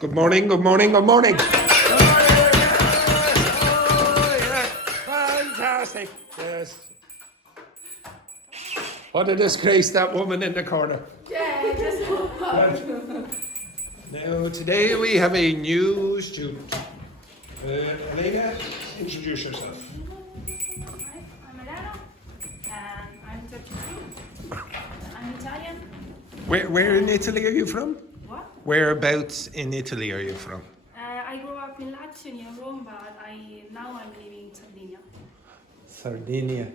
Good morning, good morning, good morning. Oh, yeah. Fantastic. Yes. What a disgrace, that woman in the corner. Yeah, just Now, today we have a new student. Elena, introduce yourself. Hi, I'm Elena, and I'm 33. I'm Italian. Where in Italy are you from? What? Whereabouts in Italy are you from? I grew up in Lazio near Rome, but now I'm living in Sardinia. Sardinia.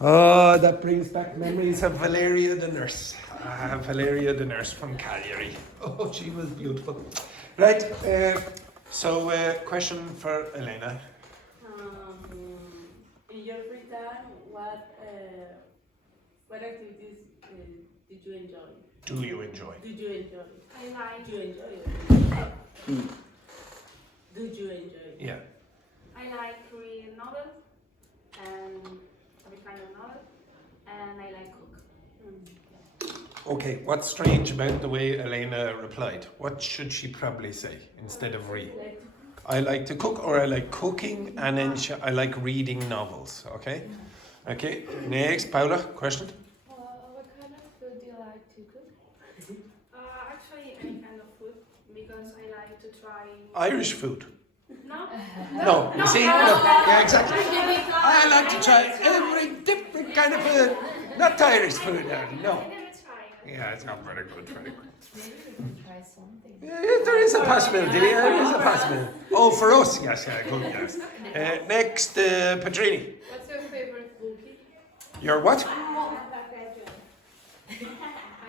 Oh, that brings back memories of Valeria the nurse. Valeria the nurse from Cagliari. Oh, she was beautiful. Right, question for Elena. In your free time, what activities did you enjoy? Do you enjoy? Did you enjoy? I like Did you enjoy it? Did you enjoy it? Yeah. reading novels and every kind of novel, and I like cook. Okay, what's strange about the way Elena replied? What should she probably say instead of read? I like to cook, or I like cooking, and then I like reading novels. Okay? Okay, next, Paula, question? What kind of food do you like to cook? Actually, any kind of food because I like to try. Irish food. No. No, you see? No. Yeah, exactly. I like to try every different kind of food. Not Irish food, no. I never tried. Yeah, it's not very good, very good. Maybe we can try something. Yeah, there is a possibility, yeah, there is a possibility. Oh, for us, yes, yeah, good, yes. Next, Petrini. What's your favorite movie? Your what? I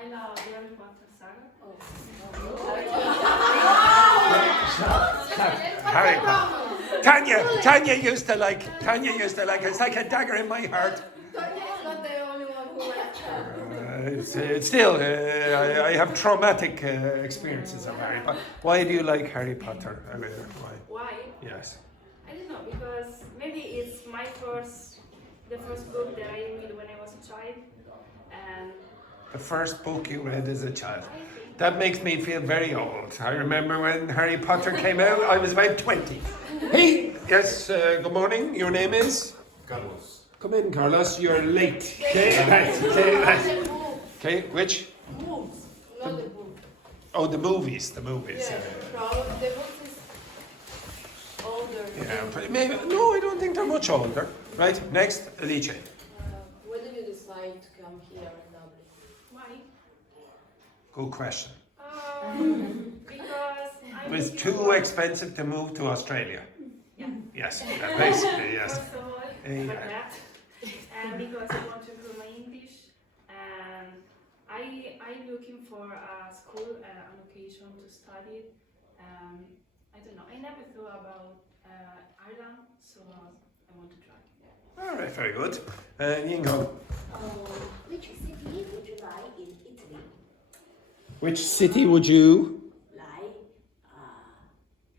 love the Harry Potter saga. Harry Potter. Tanya used to like, it's like a dagger in my heart. Tanya's not the only one who likes It's still, I have traumatic experiences of Harry Potter. Why do you like Harry Potter? I mean, why? Why? Yes. I don't know, because maybe it's the first book that I read when I was a child, and The first book you read as a child. I think That makes me feel very old. I remember when Harry Potter came out, I was about 20. Hey, yes, good morning. Your name is? Carlos. Come in, Carlos. You're late. Okay, right. Okay, which? Moves, not the book. Oh, the movies. Yeah, Yeah. the book is older. Yeah, but maybe. No, I don't think they're much older. Right. Next, Alice. When did you decide to come here in Dublin? why? Good question. Because It was too expensive to move to Australia. Yeah. Yes, basically yes. First of all, Yeah. for that, and because I want to improve my English, and I'm looking for a school, a location to study. I don't know. I never thought about Ireland, so I want to try. All right, very good. Yingo. Which city would you like in Italy? Which city would you Like,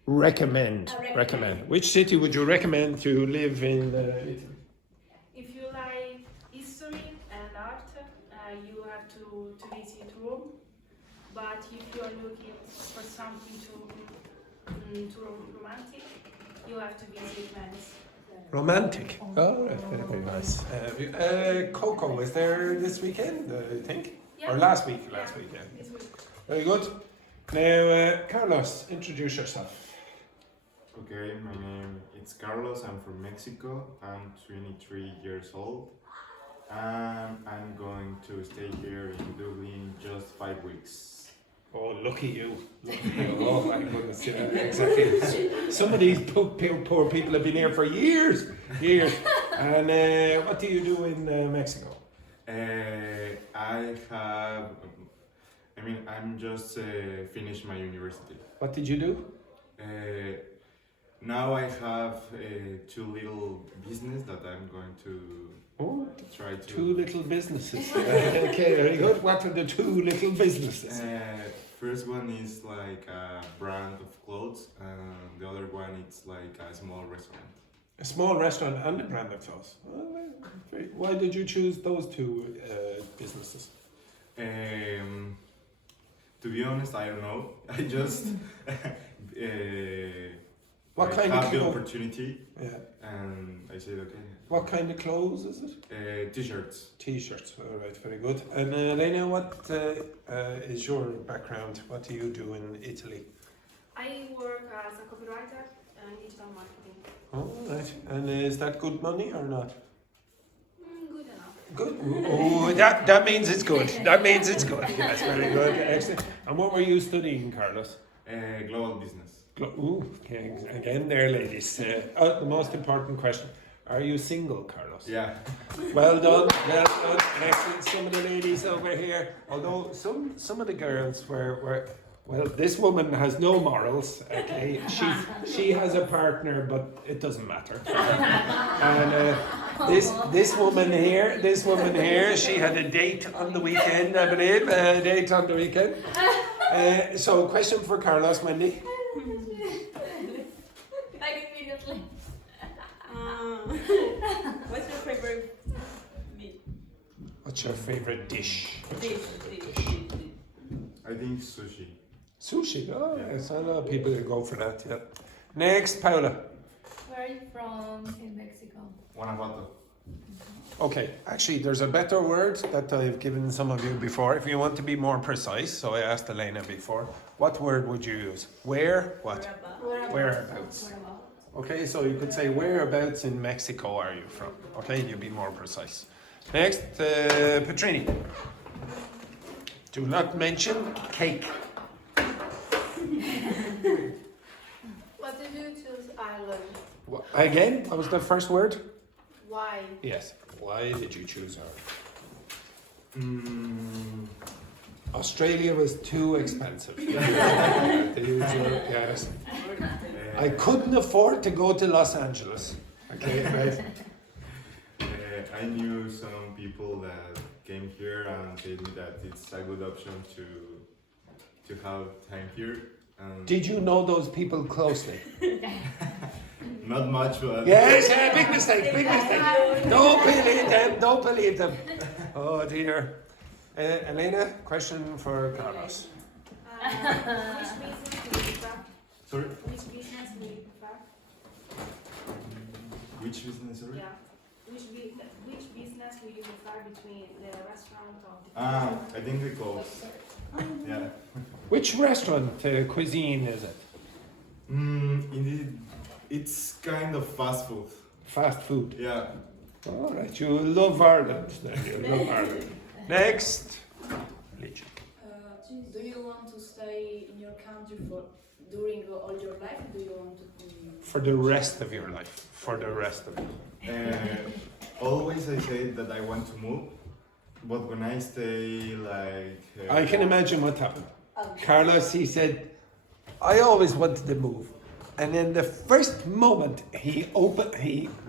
recommend? Recommend. Which city would you recommend to live in Italy? If you like history and art, you have to visit Rome. But if you are looking for something too romantic, you have to visit Venice. Romantic. Oh, that's very, very nice. Coco was there this weekend, I think? Yeah. Or last week? Last week, yeah. This week. Very good. Now, Carlos, introduce yourself. Okay, my name is Carlos. I'm from Mexico. I'm 23 years old. I'm going to stay here in Dublin just 5 weeks. Oh, lucky you. Lucky you. Oh, my goodness. Yeah, exactly. Some of these poor people have been here for years. And what do you do in Mexico? I'm just finished my university. What did you do? Now I have two little business that I'm going to Oh, try to. two little businesses. Okay, very good. What are the two little businesses? First one is like a brand of clothes, and the other one it's like a small restaurant. A small restaurant and a brand of clothes. Oh, well, great. Why did you choose those two businesses? To be honest, I don't know. I just What I kind of have the clothes? opportunity, Yeah. and I said okay. What kind of clothes is it? T-shirts. T-shirts. All right, very good. And Elena, what is your background? What do you do in Italy? I work as a copywriter and digital marketing. All right. And is that good money or not? Good enough. Good. Oh, that means it's good. That means it's good. That's very good. Excellent. And what were you studying, Carlos? Global business. Ooh, okay. Again, there, ladies. The most important question: are you single, Carlos? Yeah. Well done. Well done. Excellent. Some of the ladies over here, although some of the girls were. Well, this woman has no morals. Okay, she has a partner, but it doesn't matter. And this woman here, she had a date on the weekend, I believe. A date on the weekend. So, question for Carlos, Wendy. Like immediately. What's your favorite meat? What's your favorite dish? Dish. I think sushi. Sushi. Oh, Yeah. yes, I know people that go for that. Yeah. Next, Paula. Where are you from in Mexico? Guanajuato. Okay, actually, there's a better word that I've given some of you before. If you want to be more precise, so I asked Elena before, what word would you use? Where? What? Whereabouts. Okay, so you could say, whereabouts in Mexico are you from? Okay, you'd be more precise. Next, Petrini. Do not mention cake. What did you choose Ireland? Again, what was the first word? Why? Yes. Why did you choose Ireland? Australia was too expensive. The usual, yes. I couldn't afford to go to Los Angeles. Okay, right? I knew some people that came here and told me that it's a good option to have time here. Did you know those people closely? Not much, but Yes, yeah, big mistake, big mistake. Don't believe them. Oh dear. Elena, question for Carlos. Which business do you prefer? sorry. Which business do you prefer? Which business? Sorry. Yeah. Which business do you prefer between the restaurant or the I think the clothes. Yeah. Which restaurant cuisine is it? Indeed, it's kind of fast food. Fast food. Yeah. All right, you love Ireland. Then you love Ireland. Next, Legion. Do you want to stay in your country during all your life? Do you want to? For the rest of your life. For the rest of it. Always I say that I want to move, but when I stay like I can imagine what happened. Carlos, he said, I always wanted to move. And then the first moment he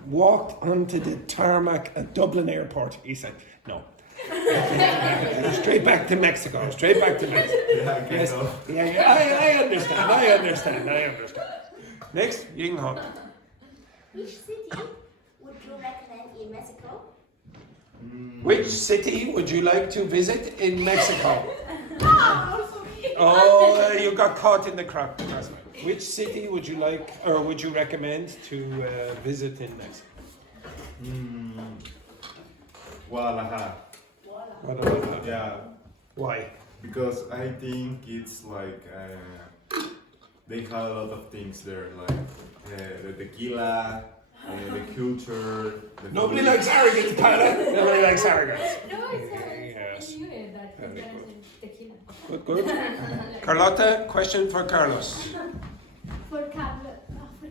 walked onto the tarmac at Dublin Airport, he said, no. Straight back to Mexico. yeah, Yes. I understand. Next, Ying Hong. Which city would you recommend in Mexico? Which city would you like to visit in Mexico? Oh, you got caught in the crap. Which city would you like, or would you recommend to visit in Mexico? Guadalajara. What about that? Yeah, Why? because I think it's like they have a lot of things there, like the tequila, the culture. The Nobody food. likes arrogance, Paula. Nobody likes arrogance. No, it's Yes. I knew it, that Very it's gonna say tequila. Good. Carlotta, question for Carlos. For Carlos.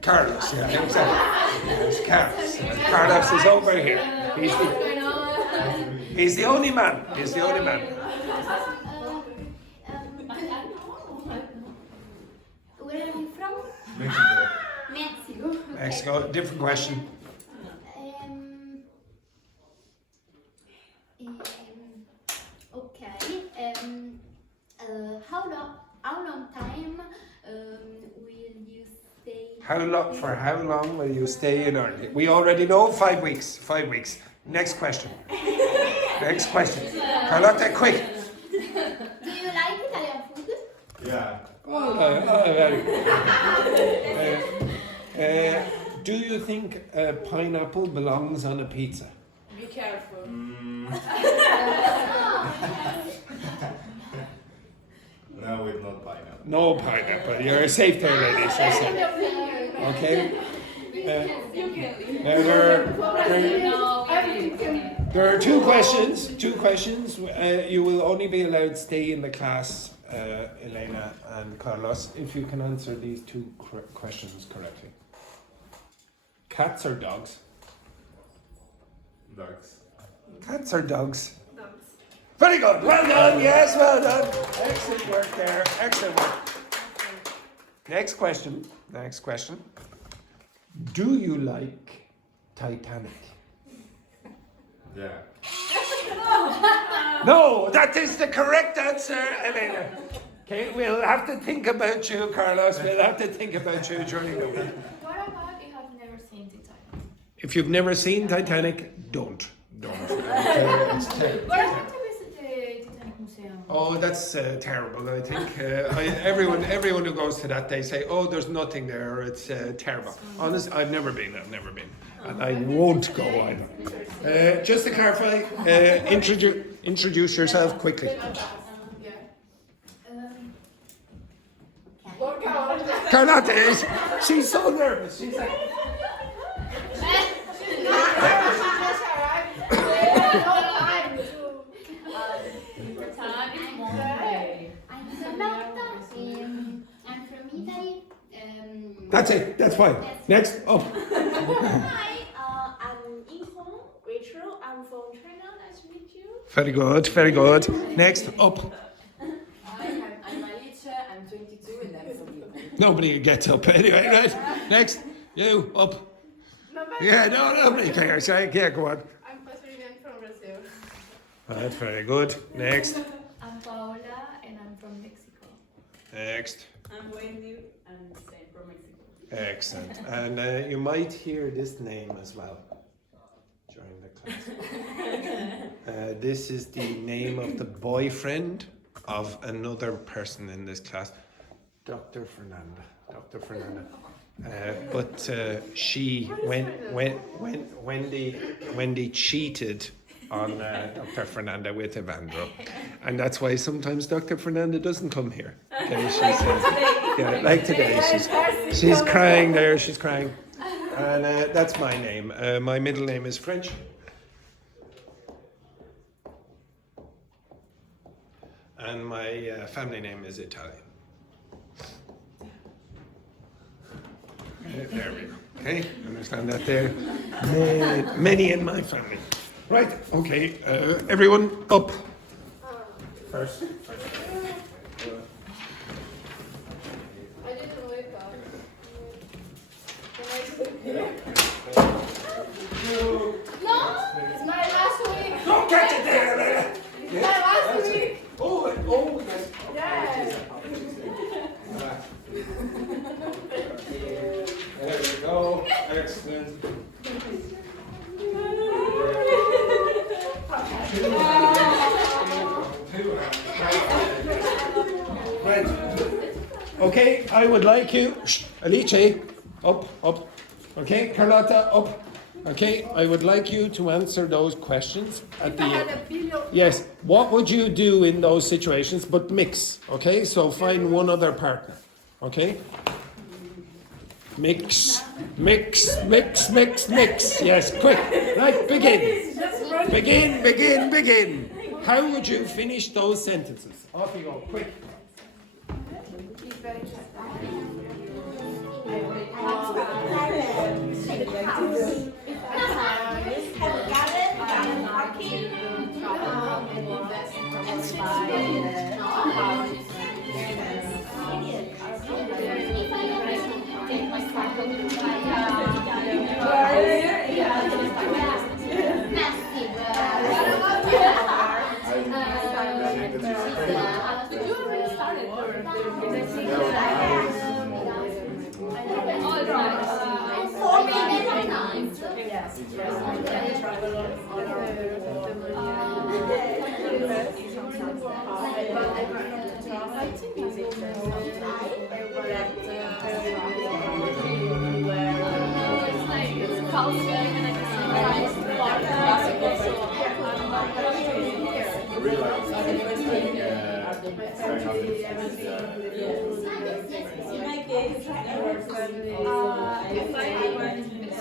Carlos, yeah, exactly. Yes, Carlos. Carlos is over here. He's the only man. Where are you from? Mexico. Mexico. Mexico, different question. Okay. How long time will you stay? For how long will you stay in Ireland? We already know 5 weeks. 5 weeks. Next question. Carlotta, quick. Do you like Italian food? very good. Do you think a pineapple belongs on a pizza? Be careful. No, with not pineapple. No pineapple. You're safe there, ladies. You're safe. Okay. You can leave. Now there are two questions. Two questions. You will only be allowed to stay in the class, Elena and Carlos, if you can answer these two questions correctly. Cats or dogs? Dogs. Cats or dogs? Dogs. Very good. Well done. Yes, well done. Excellent work there. Excellent work. Next question. Next question. Do you like Titanic? Yeah. No, that is the correct answer, Elena. Okay, we'll have to think about you, Carlos. We'll have to think about you during the week. What about if I've never seen Titanic? If you've never seen Titanic, don't. It's terrible. But I want to visit the Titanic Museum. Oh, that's terrible. I think everyone who goes to that, they say, "Oh, there's nothing there. It's terrible." Honestly, I've never been, and I won't go either. Just to clarify, introduce yourself quickly. Carlotta is. She's so nervous. She's like. I'm Samantha. I'm from Italy. That's it. That's fine. Next. Oh. Hi, I'm Yinghong Rachel. I'm from China. Nice to meet you. Very good. Very good. Next. Up. I'm Alicia. I'm 22 and I'm from Italy. Nobody gets up anyway, right? Next. You. Up. Yeah. No. Nobody cares. Right? Yeah. Go on. I'm Patrina from Brazil. That's very good. Next. I'm Paola and I'm from Mexico. Next. I'm Wendy and same from Mexico. Excellent. And you might hear this name as well during the class. This is the name of the boyfriend of another person in this class, Dr. Fernanda. Dr. Fernanda. But she, Wendy cheated on Dr. Fernanda with Evandro. And that's why sometimes Dr. Fernanda doesn't come here. Okay, yeah, like today, she's crying there, she's crying. And that's my name. My middle name is French. And my family name is Italian. There we go. Okay, understand that there? Many in my family. Right, okay, everyone up. First. I didn't wake up. Can I sleep here? No! It's my last week! Don't catch it there, Elena! My last week! Oh, yes. Yes! There we go. Excellent. Right. Okay, I would like you, Alice, up. Okay, Carlotta, up. Okay, I would like you to answer those questions at the end. Yes, what would you do in those situations, but mix, okay? So find one other partner, okay? Mix. Yes, quick. Right, begin. How would you finish those sentences? Off you go, quick. Have a garden, parking. Yes. culture and like classical, so I really like this. In my case, if I were to if I had a million,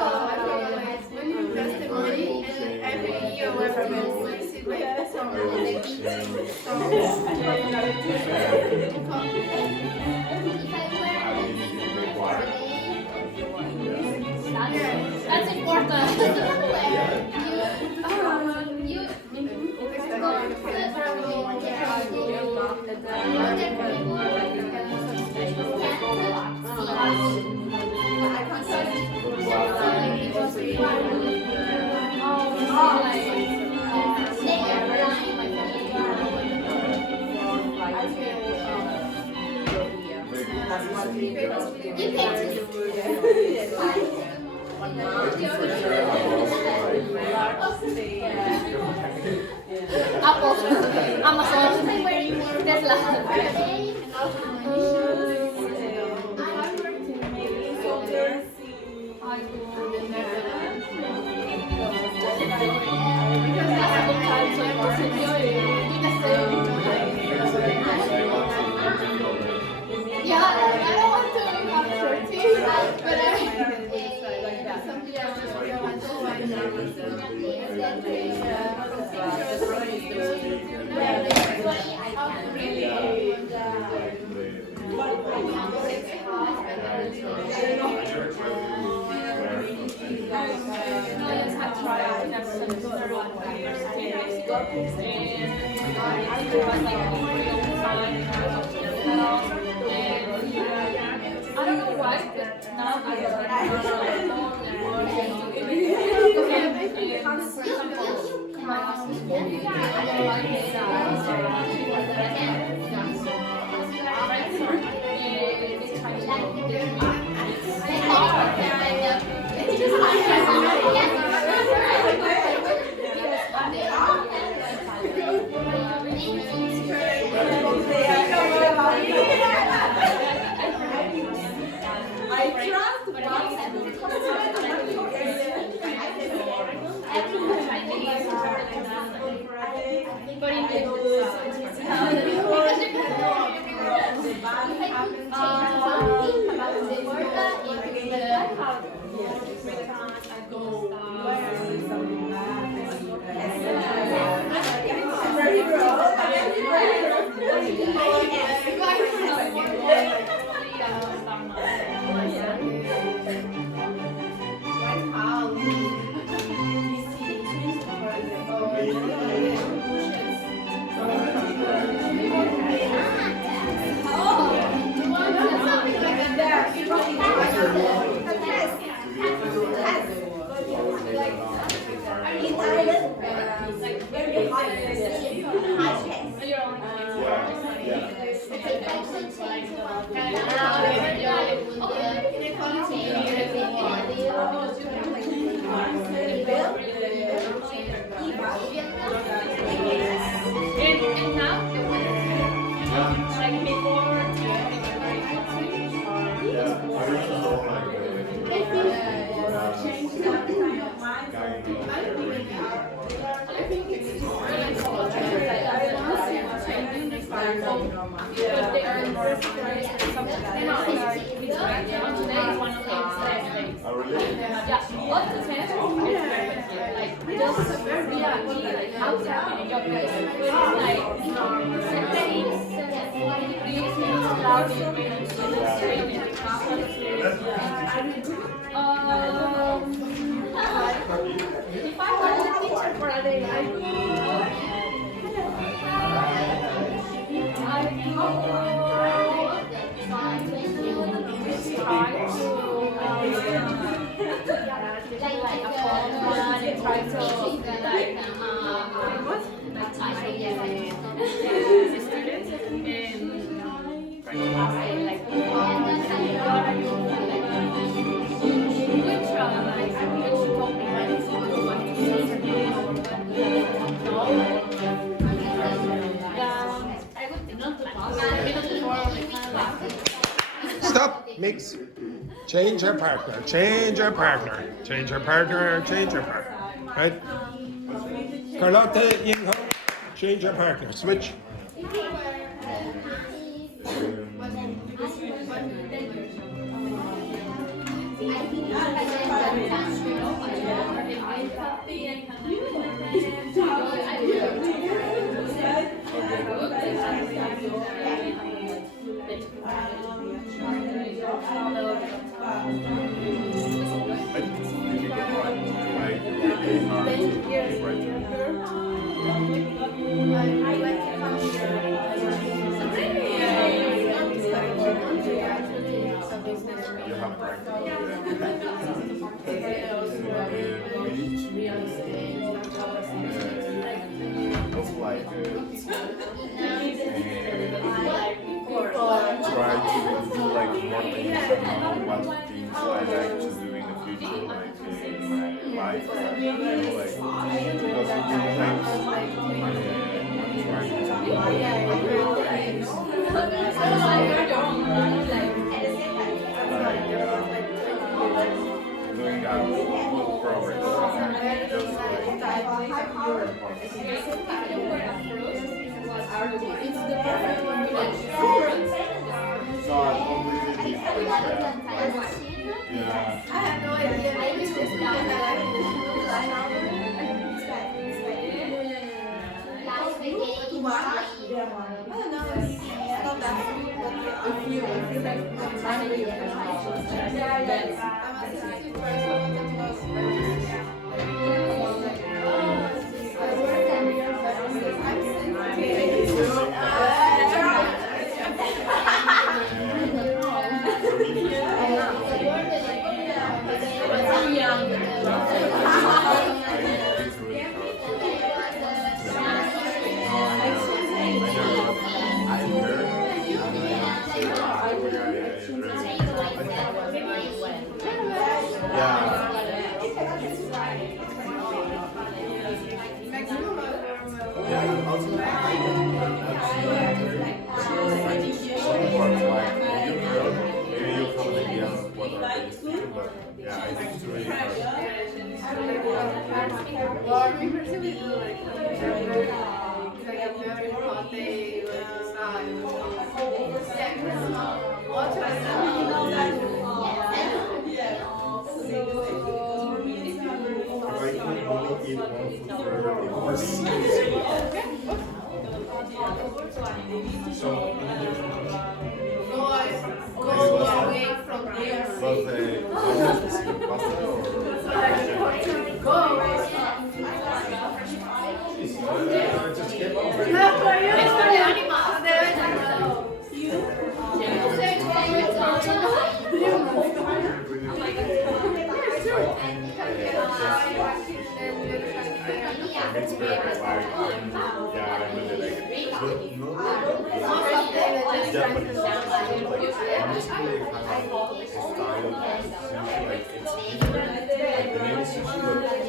I would invest when you invest the money and every year we have to replace it with some That's important. Apple, Amazon, Yeah, I don't want to have 30, but something else just I don't know why, but now Mix. Change your partner. Change your partner. Change your partner. Change your partner. Right? Carlotta, Yingho, change your partner. Switch. You have try to do like more things and know what things I like to do in the future, like in my life. You know, like because sometimes I'm trying to doing a good progress. Just like so I'm completely different. Yeah. I have no idea. Maybe it's just because I like I don't know, it's not that if you have time you can I'm a sensitive person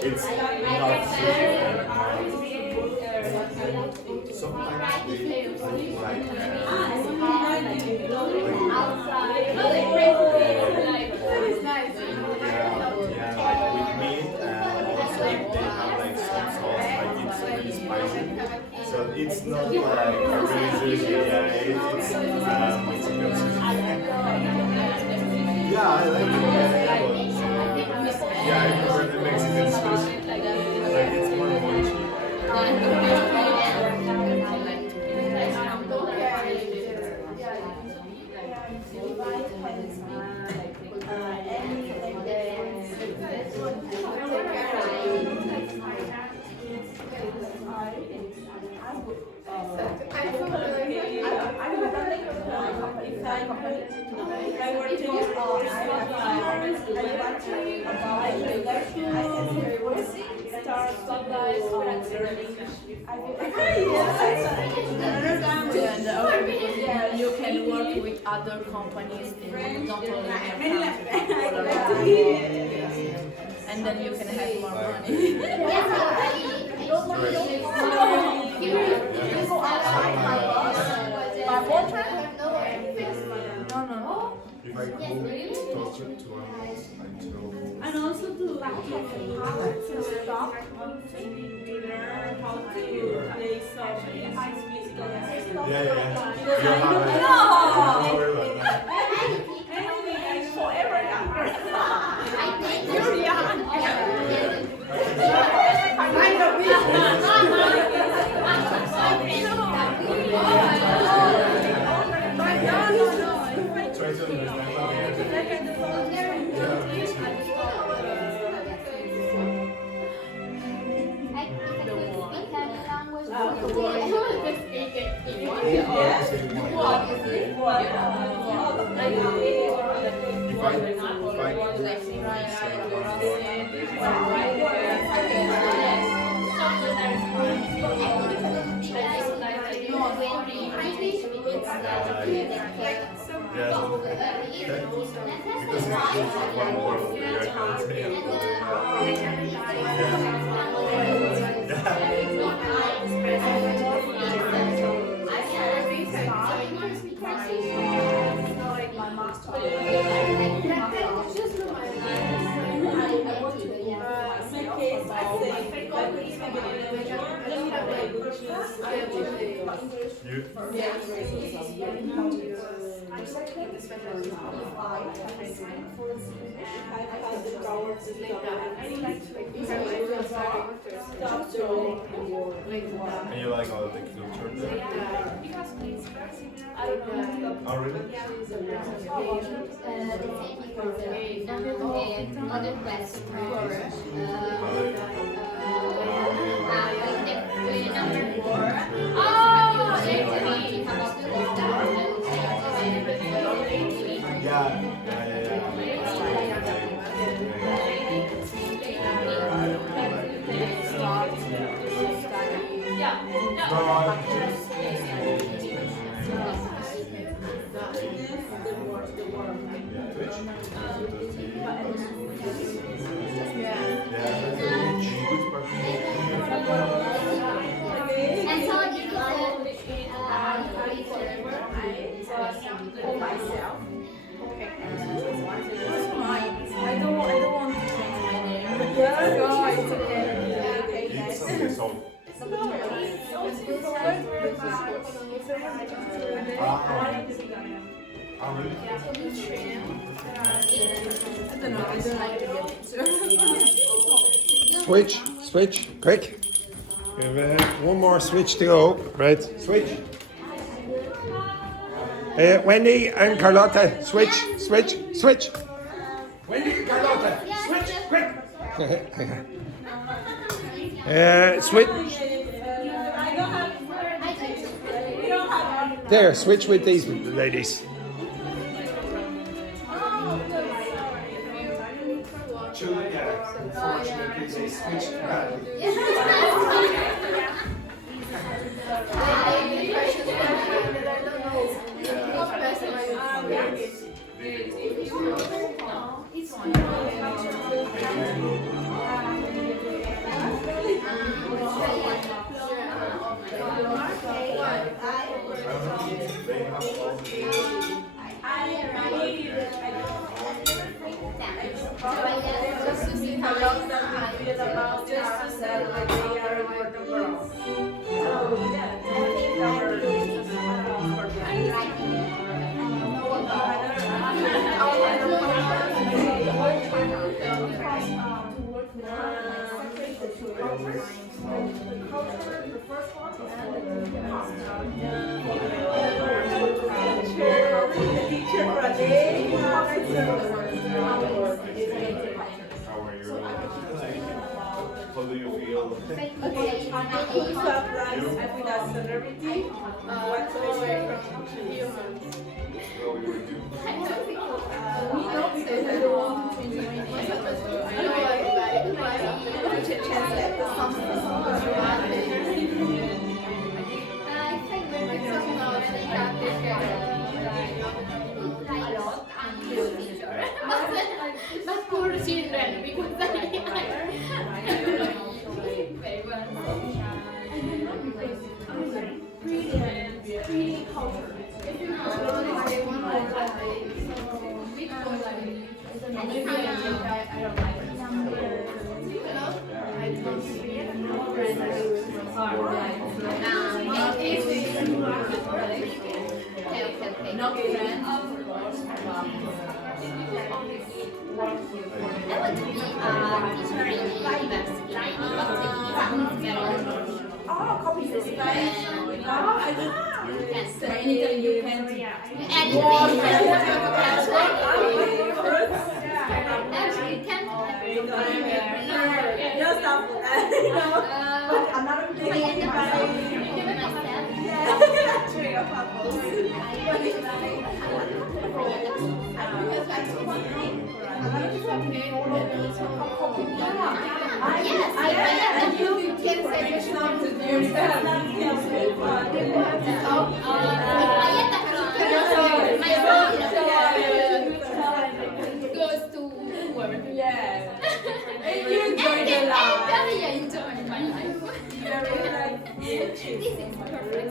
it's not sometimes they like with meat and also they have like some sauce like it's really spicy. So it's not like a really sushi, it's Mexican sushi. Yeah, I like it. Yeah, I prefer the Mexican sushi. Like it's more munchy. And you can work with other companies in not only in your country, and then you can have more money. If I cool toaster to animals until. And also to stop to learn how to play some musical instruments. Yeah. Because You I have know- it. No! Don't worry about that. Anyway, I'm forever younger. You're young. Try to understand because it's one word that I can't And you like all the culture there? Oh, really? Switch, quick. We have one more switch to go. Right, switch. Wendy and Carlotta, switch. Wendy and Carlotta, switch, quick. Switch. There, switch with these ladies. Unfortunately, they switched badly. Just to see how long that we feel about just to say that they are important girls. So yeah, teacher for a day. How are you? How do you feel? Who's surprised with a celebrity? What's away from humans? What we were doing? But poor children, because maybe I don't like it. Not friends, of course, I want to be a teacher in university. Oh, copy this. so anything you can do. Just stop. Another thing. Goes to work. Yeah. And I enjoy my life. This is perfect.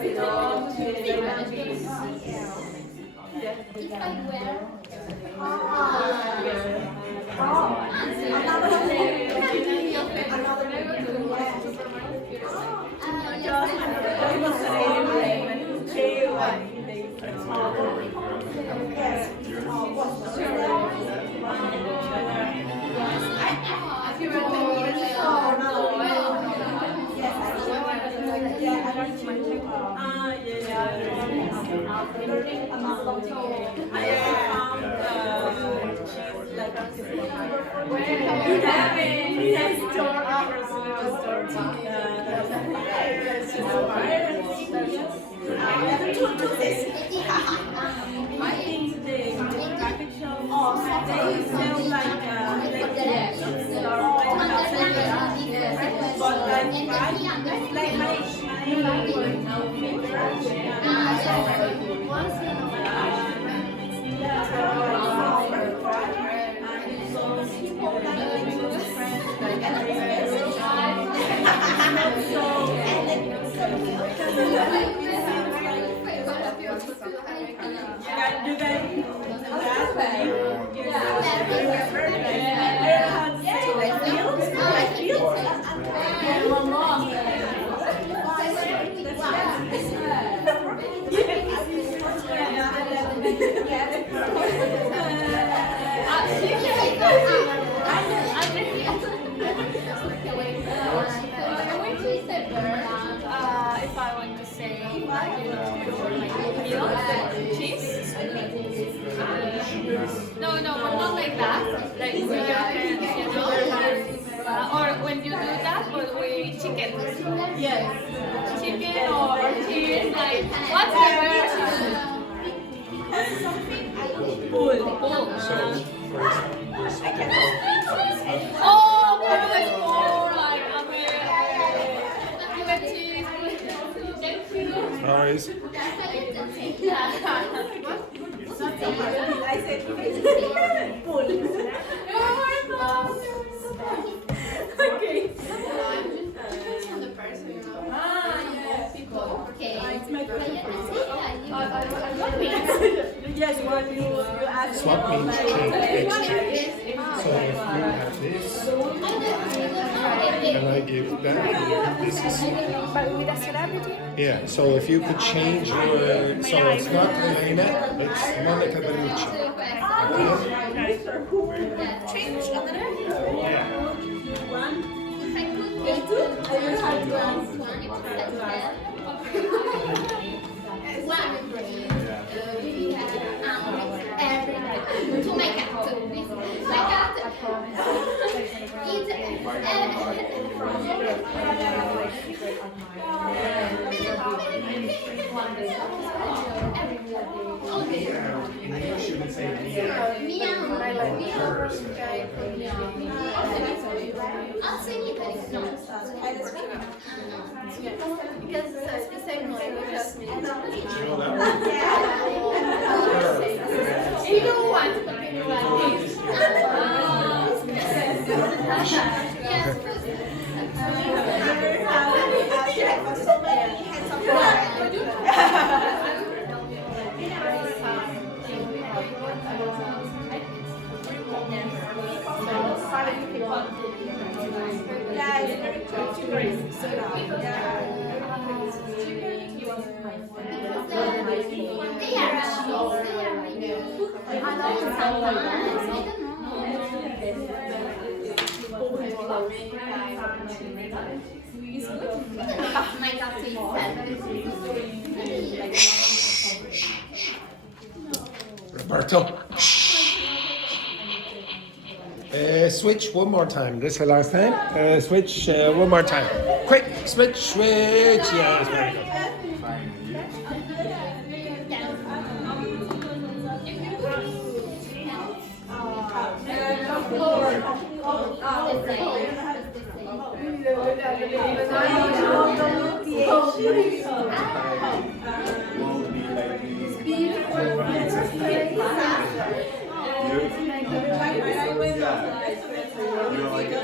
If I wear If I want to say cheese. No, but not like that. Like with your hands, you know. Or when you do that, or with chicken. Yes. Chicken or cheese. Like what's the word? Bull. Oh, that's more like with cheese. Thank you. Nice. I said bull. Okay. Yes, what you asked. Swap means change, exchange. So if you have this, and I give that, this is. But with a celebrity? Yeah, so if you could change your. So it's not Elena, it's Monica Bellucci. change another. Yeah. One. If I could Two. I will have to my cat. My cat In English you would say meow. I'll say it, no. Because it's the same language as me. You know that one? You don't want to be Yes. My cat is Roberto. Switch one more time. This is the last time. Switch one more time. Quick, switch, switch. Yeah, that's very good. Fine, won't be like you don't like it? Yeah, it's like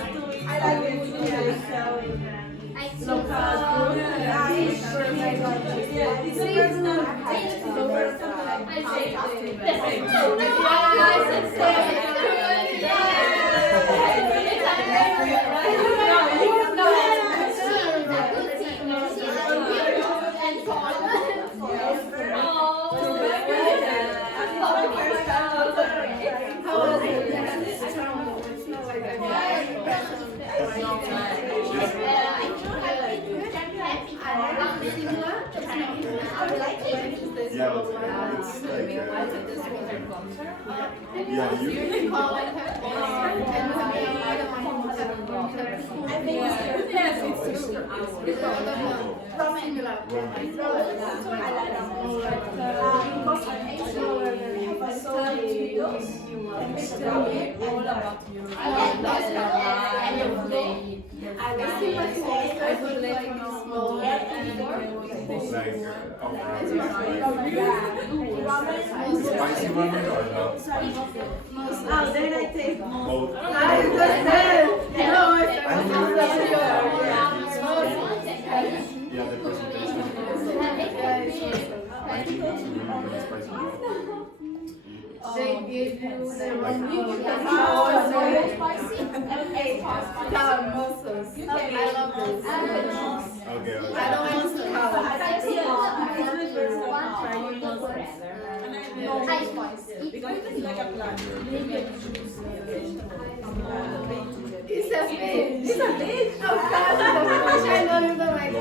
yeah, you spicy ramen or not? Oh, then I take Both. Yeah, the presentation. I think it's really spicy. They give you the Okay, okay. I don't want to because it's like a plant. It's a fish. It's a fish. Of course, I know you don't like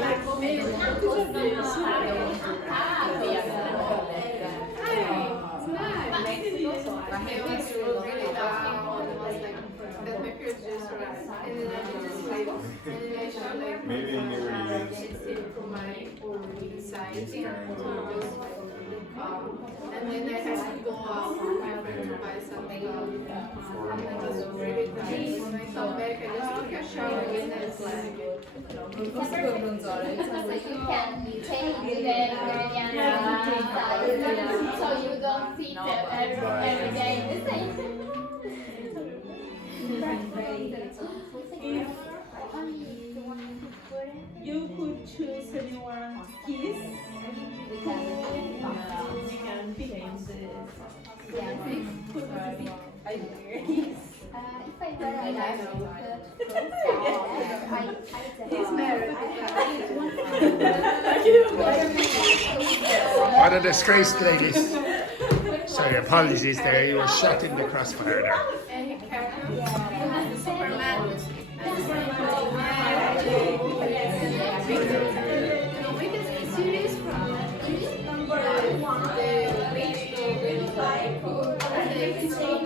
Maybe I never used this kind and then I have to go out with my friend to buy something. It was really nice. When I come back, I just took a shower and it's like. So you can change the ingredient inside, so you don't eat every day the same. You could choose anyone's kiss. We can change this. If I were a guy, He's married. What a disgraced ladies. Sorry, apologies there. You were shot in the crossfire there. Any character? Superman. Series from number 1. If I were a Christian,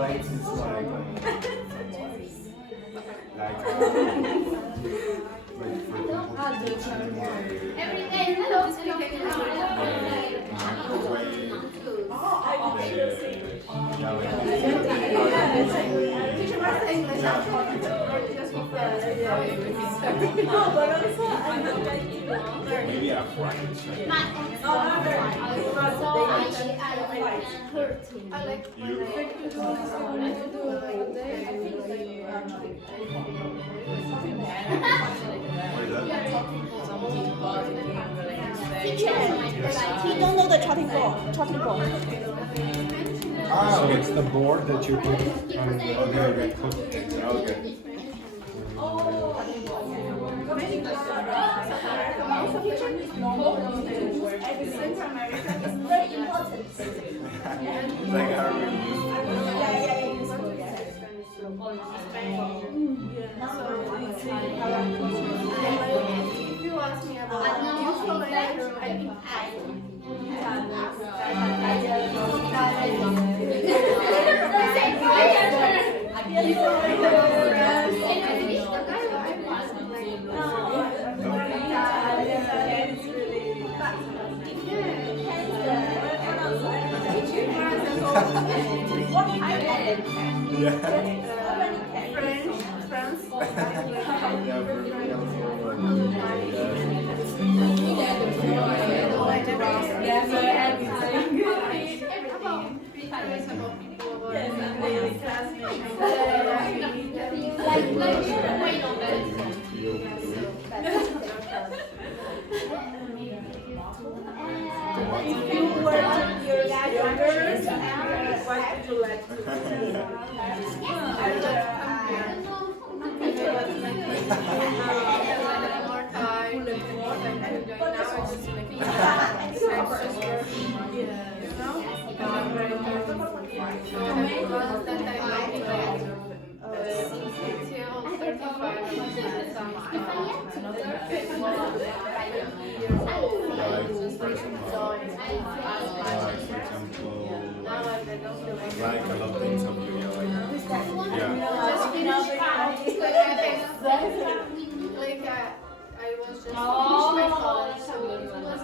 lights is like for every day, hello, the Teacher was English. Just for No, but also I would like to learn. Maybe a French. So I can hurt him. I like You? to do a day. I think like Teacher, he don't know the chatting board. Chatting board. Ah, So okay. it's the board that you put. Okay, cool. Okay. Central America is very important. Like how we use if you ask me about useful language, I think Yeah. France. Yeah, for me If you were your youngers, what would you like to do? like a lot of things of you, yeah, yeah. Like I was just finished my college, so it was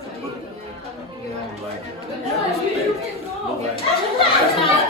Like, a lot of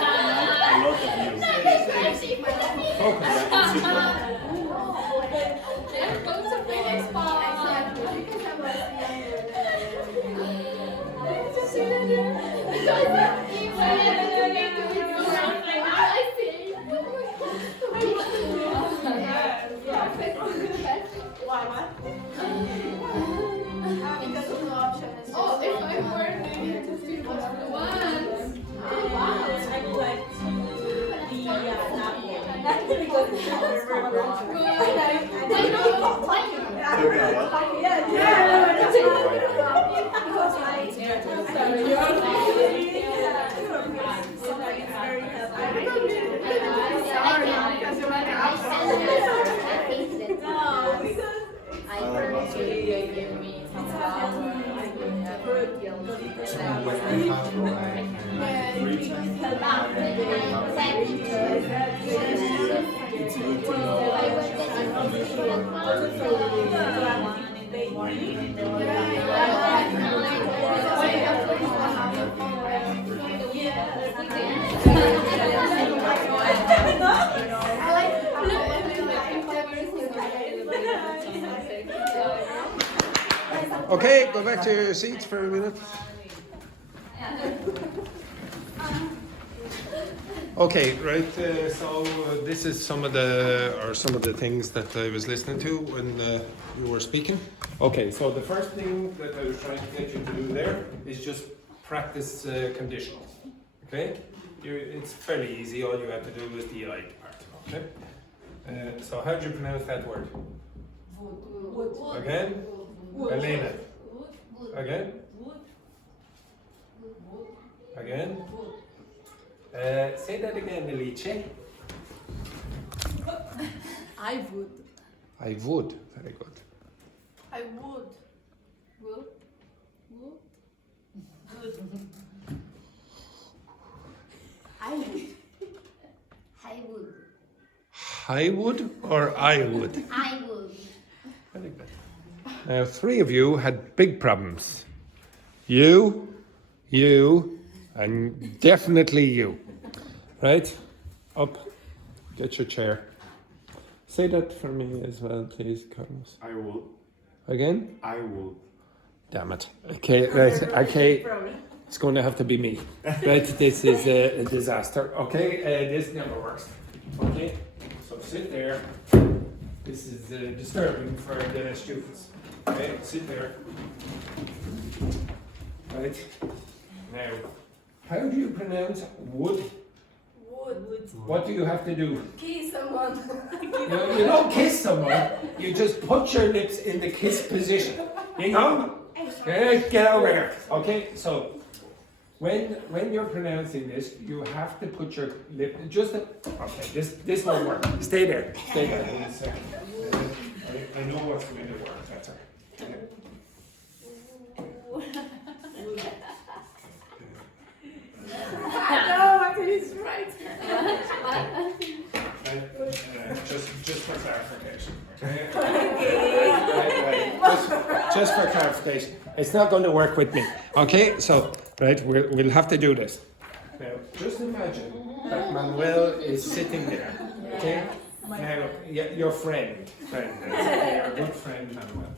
Okay, go back to your seats for a minute. Okay, right. So this is some of the things that I was listening to when you were speaking. Okay, so the first thing that I was trying to get you to do there is just practice conditionals. Okay, it's fairly easy. All you have to do is the I part. Okay. So how do you pronounce that word? Again, Elena. Again. Again. Say that again, Alice. I would. I would. Very good. I would. Would. Would. I would. I would. I would or I would? I would. Very good. Now, three of you had big problems. You, and definitely you. Right? Up. Get your chair. Say that for me as well, please, Carlos. I will. Again? I will. Damn it. Okay, right. Okay. It's going to have to be me. Right? This is a disaster. Okay? This never works. Okay? So sit there. This is disturbing for the students. Okay? Sit there. Right? Now, how do you pronounce wood? Wood. What do you have to do? Kiss someone. You don't kiss someone. You just put your lips in the kiss position. You know? Get over here. Okay? So, when you're pronouncing this, you have to put your lip just. Okay, this won't work. Stay there. Stay there. Wait a second. I know what's going to work better. No, I think it's right. Just for clarification. Okay? Just for clarification. It's not going to work with me. Okay? So, right, we'll have to do this. Now, just imagine that Manuel is sitting there. Okay? Now, your friend. Your good friend Manuel.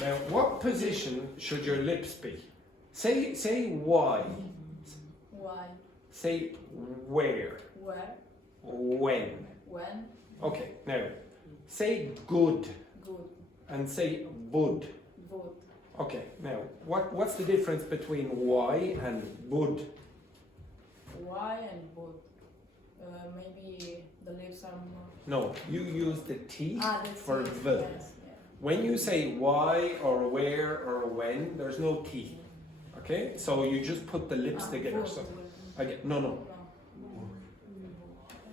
Now, what position should your lips be? Say why. Why? Say where. Where? When. When? Okay, now say good Good. and say bud. Good. Okay, now what's the difference between why and bud? Why and good? Maybe the lips are more. No, you use the T The for teeth, v. yes, yeah. When you say why or where or when, there's no T. Okay, so you just put the lips together. Good. So again, no. No.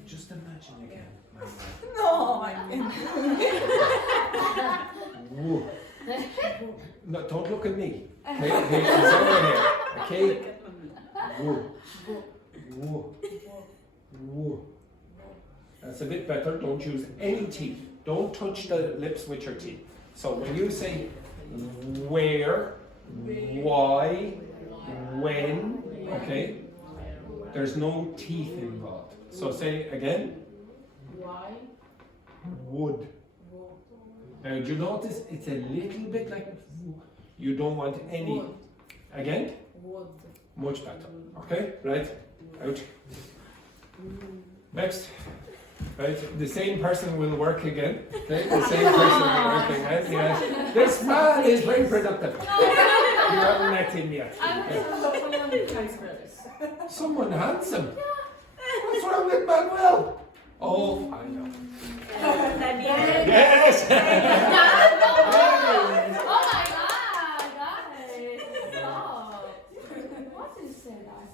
Just imagine again. No, I can't. Woo. No, don't look at me. Okay, okay, it's over here. Okay. Woo. Woo. Woo. That's a bit better. Don't use any teeth. Don't touch the lips with your teeth. So when you say where, why, when, okay, there's no teeth involved. So say again. Why? Would. Now, do you notice it's a little bit like you don't want any. Would. Again? Would. Much better. Okay? Right? Out. Next. Right? The same person will work again. Okay? The same person will work again. Yes. This man is very productive. You haven't met him yet. Okay. Someone handsome. What's wrong with Manuel? Oh, I know. Yes! Oh my god, guys! Stop! What did you say that?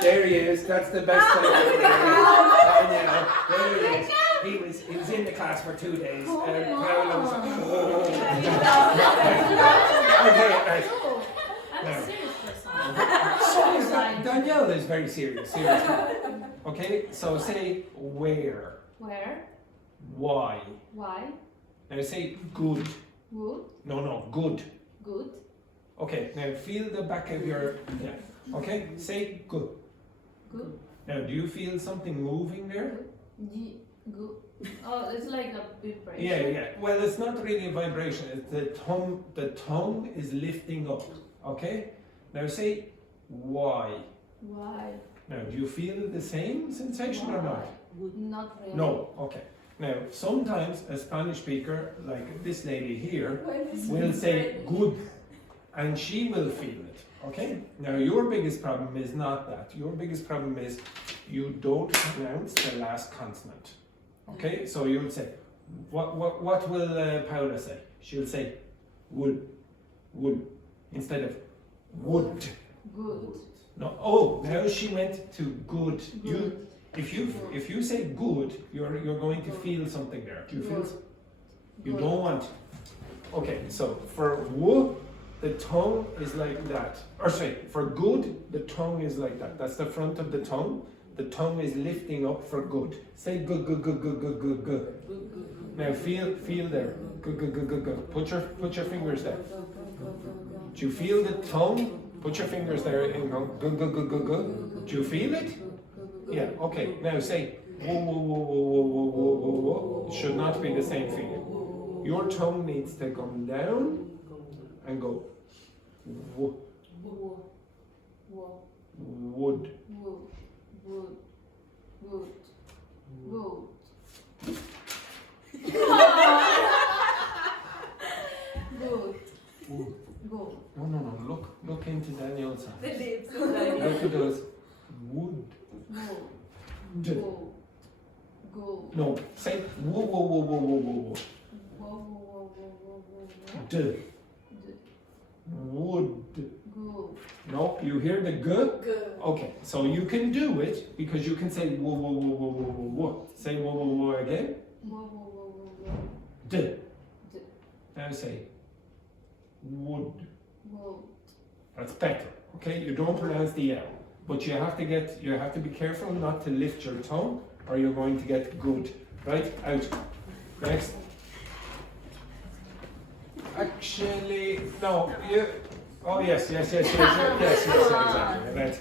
There he is. That's the best thing ever. I know. There he is. He was in the class for 2 days. Paolo was okay, right. I'm a serious person. So is Danielle is very serious. Seriously. Okay, so say where. Where? Why. Why? Now say good. Good? No, good. Good? Okay, now feel the back of your. Yeah. Okay, say good. Good? Now, do you feel something moving there? Good. Oh, it's like a vibration. Yeah. Well, it's not really a vibration. It's the tongue. The tongue is lifting up. Okay. Now say why. Why? Now, do you feel the same sensation or not? Not really. No. Okay. Now, sometimes a Spanish speaker, like this lady here, will say good, and she will feel it. Okay? Now, your biggest problem is not that. Your biggest problem is you don't pronounce the last consonant. Okay? So you'll say, what will Paula say? She'll say would, instead of would. Good. No. Oh, now she went to good. You, if you say good, you're going to feel something there. Do you feel? You don't want. Okay. So for wo, the tongue is like that. Or sorry, for good, the tongue is like that. That's the front of the tongue. The tongue is lifting up for good. Say good. Now feel there. Good. Put your fingers there. Do you feel the tongue? Put your fingers there and go, go, go, go, go, go. Do you feel it? Yeah, okay. Now say, whoa, whoa, whoa, whoa, whoa, whoa, whoa, whoa, whoa. It should not be the same feeling. Your tongue needs to come down and go, whoa. Wood. No. Look into Daniel's eyes. Look at those. Wood. No, say whoa, whoa, whoa, whoa, whoa, whoa. D. Wood. No, you hear the g? Okay, so you can do it because you can say whoa, whoa, whoa, whoa, whoa, whoa, whoa. Say whoa, whoa, whoa again. D. Now say wood. That's better. Okay, you don't pronounce the L, but you have to be careful not to lift your tongue, or you're going to get good. Right? Out. Next. Actually, no. You. Oh yes, exactly. Right.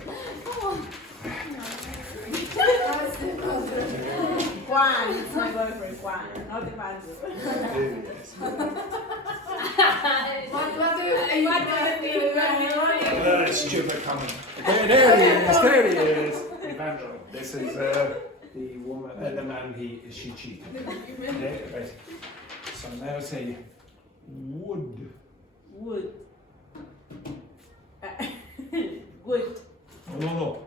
Juan, it's my boyfriend, Juan, not Evangelio. What do you feel? Stupid comment. There he is. Evangel. This is the woman, the man. She cheated. Okay, right. So now say wood. Wood. No.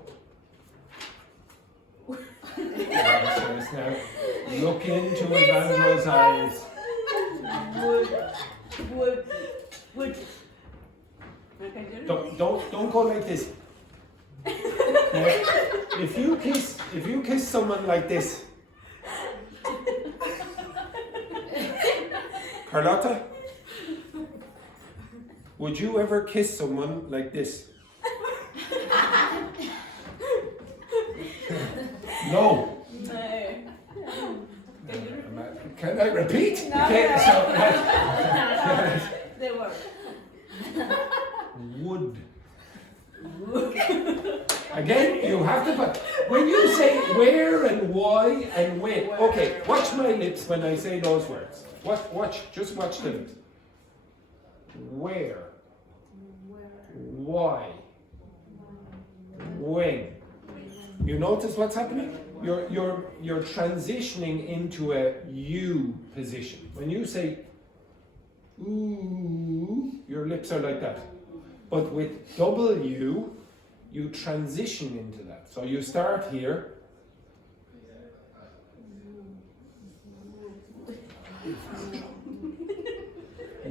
So it's now look into Evangel's eyes. Wood. Don't go like this. Now, if you kiss someone like this, Carlotta, would you ever kiss someone like this? No. Can I repeat? No, Okay, no. so They work. wood. Again, you have to put, when you say where and why and when. Okay, watch my lips when I say those words. Just watch the lips. Where? Why? When? You notice what's happening? You're transitioning into a you position. When you say ooh, your lips are like that. But with W, you transition into that. So you start here.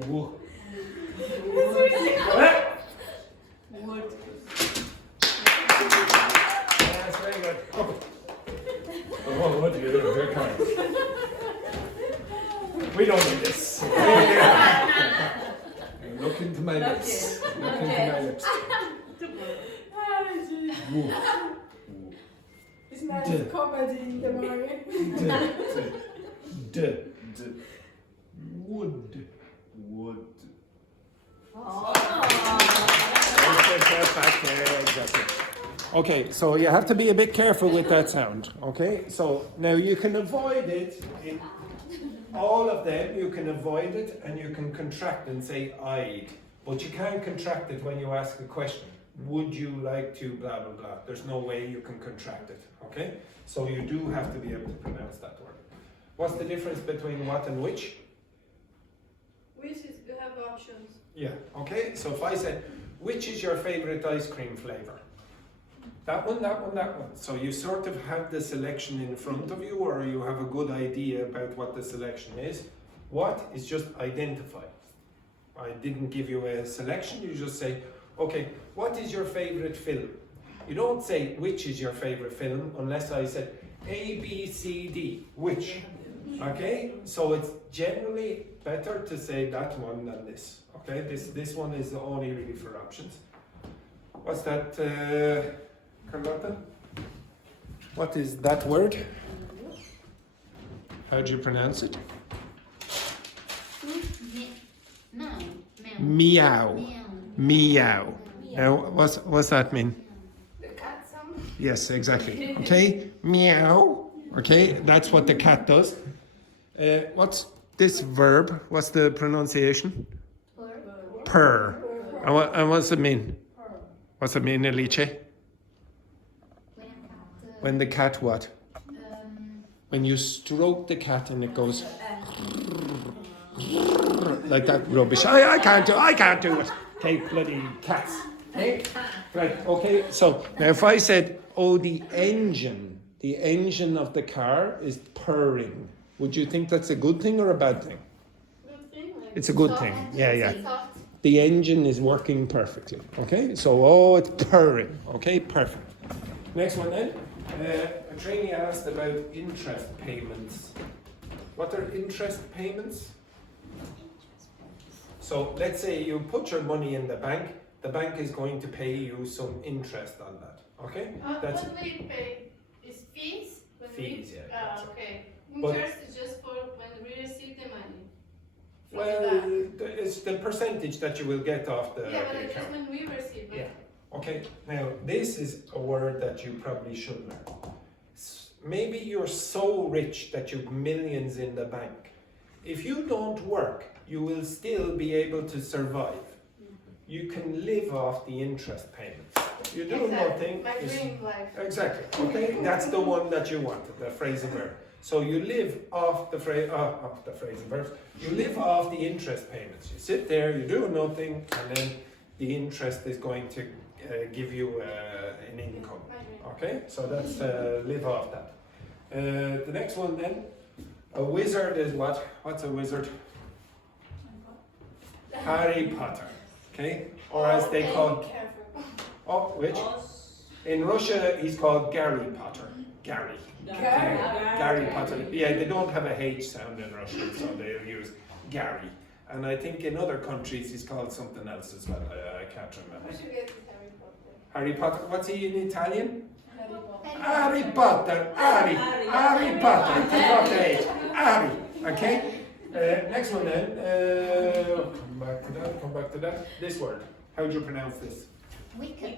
Woo. Wood. That's very good. Okay. Oh, what do you do? Very kind. We don't need this. Look into my lips. Look into my lips. Woo. It's nice comedy in the morning. D. Wood. Okay, so you have to be a bit careful with that sound. Okay, so now you can avoid it in all of them. You can avoid it and you can contract and say I, but you can't contract it when you ask a question. Would you like to blah blah blah? There's no way you can contract it. Okay, so you do have to be able to pronounce that word. What's the difference between what and which? Which is, you have options. Yeah, okay, so if I said, which is your favorite ice cream flavor? That one. So you sort of have the selection in front of you, or you have a good idea about what the selection is. What is just identify. I didn't give you a selection, you just say, okay, what is your favorite film? You don't say, which is your favorite film, unless I said A, B, C, D, which? Okay, so it's generally better to say that one than this. Okay, this one is only really for options. What's that, Carlotta? What is that word? How do you pronounce it? No. Meow. Meow. Now, what's that mean? The cat sound. Yes, exactly. Okay, meow. Okay, that's what the cat does. What's this verb? What's the pronunciation? Purr. And what's it mean? What's it mean, Alice? When the cat what? When you stroke the cat and it goes like that rubbish. I can't do it. Okay, bloody cats. Okay? Right, okay. So now if I said, oh, the engine of the car is purring, would you think that's a good thing or a bad thing? Good thing. Like It's a good soft. thing. Yeah. Soft. The engine is working perfectly. Okay, so oh, it's purring. Okay, perfect. Next one then. A trainee asked about interest payments. What are interest payments? So let's say you put your money in the bank is going to pay you some interest on that. Okay? That's What we pay is fees? When fees, we, yeah. Ah, okay. But- Interest is just for when we receive the money. from the well, bank. it's the percentage that you will get off the Yeah, but it's account. just when we receive it. Yeah. Okay, now this is a word that you probably should learn. Maybe you're so rich that you've millions in the bank. If you don't work, you will still be able to survive. You can live off the interest payments. You do nothing. My is- dream life. Exactly. Okay, that's the one that you wanted, the phrasal verb. So you live off the phrasal verbs. You live off the interest payments. You sit there, you do nothing, and then the interest is going to give you an income. My dream. Okay, so that's live off that. The next one then, a wizard is what? What's a wizard? Harry Potter. Okay, or as they call, Careful. oh, which? In Russia, he's called Gary Potter. Gary. Gary Potter. Yeah, they don't have a H sound in Russian, so they'll use Gary. And I think in other countries he's called something else as well. I can't remember. We should get this Harry Potter. Harry Potter. What's he in Italian? Harry Potter. Harry Potter. Take off the H. Harry. Okay. Next one then. Come back to that. This word. How do you pronounce this? Wicked.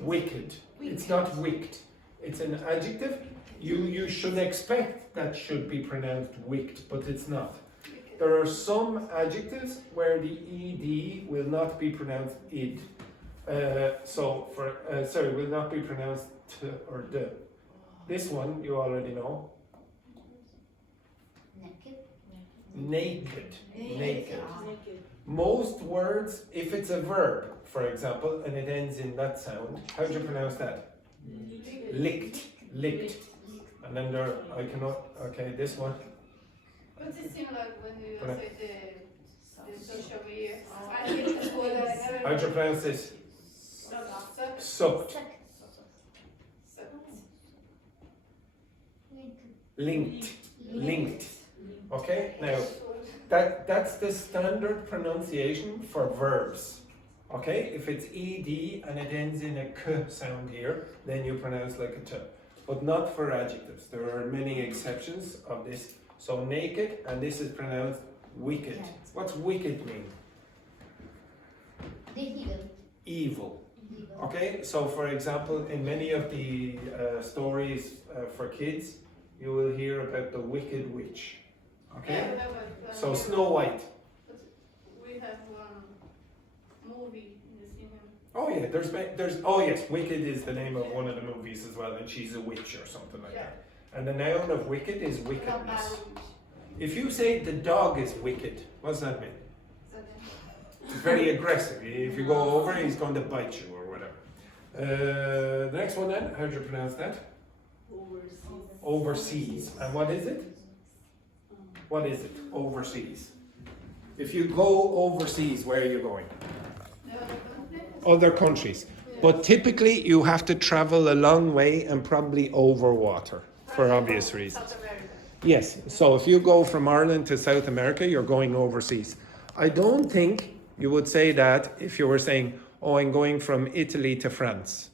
Wicked. It's not wicked. It's an adjective. You should expect that should be pronounced wicked, but it's not. There are some adjectives where the ed will not be pronounced id. Will not be pronounced t or d. This one you already know. Naked. Naked. Most words, if it's a verb, for example, and it ends in that sound, how do you pronounce that? Licked. And then there, I cannot, okay, this one. But it's similar when you Correct. say the social media. I hate this word. I never. How do you pronounce this? Suck. Sucked. Suck. Linked. Okay, now that's the standard pronunciation for verbs. Okay, if it's ed and it ends in a k sound here, then you pronounce like a t. But not for adjectives. There are many exceptions of this. So naked, and this is pronounced wicked. What's wicked mean? Evil. Okay, so for example, in many of the stories for kids, you will hear about the Wicked Witch. Okay, Yeah, but, so Snow White. we have one movie in the cinema. Oh yeah, there's oh yes, Wicked is the name of one of the movies as well, and she's a witch or something like Yeah. that. And the noun of wicked is Not wickedness. bad. If you say the dog is wicked, what does that mean? So then- It's very aggressive. If you go over, he's going to bite you or whatever. The next one then, how do you pronounce that? Overseas. And what is it? What is it? Overseas. If you go overseas, where are you going? Other countries. But typically you have to travel a long way and probably over water for obvious reasons. South America. Yes, so if you go from Ireland to South America, you're going overseas. I don't think you would say that if you were saying, oh, I'm going from Italy to France.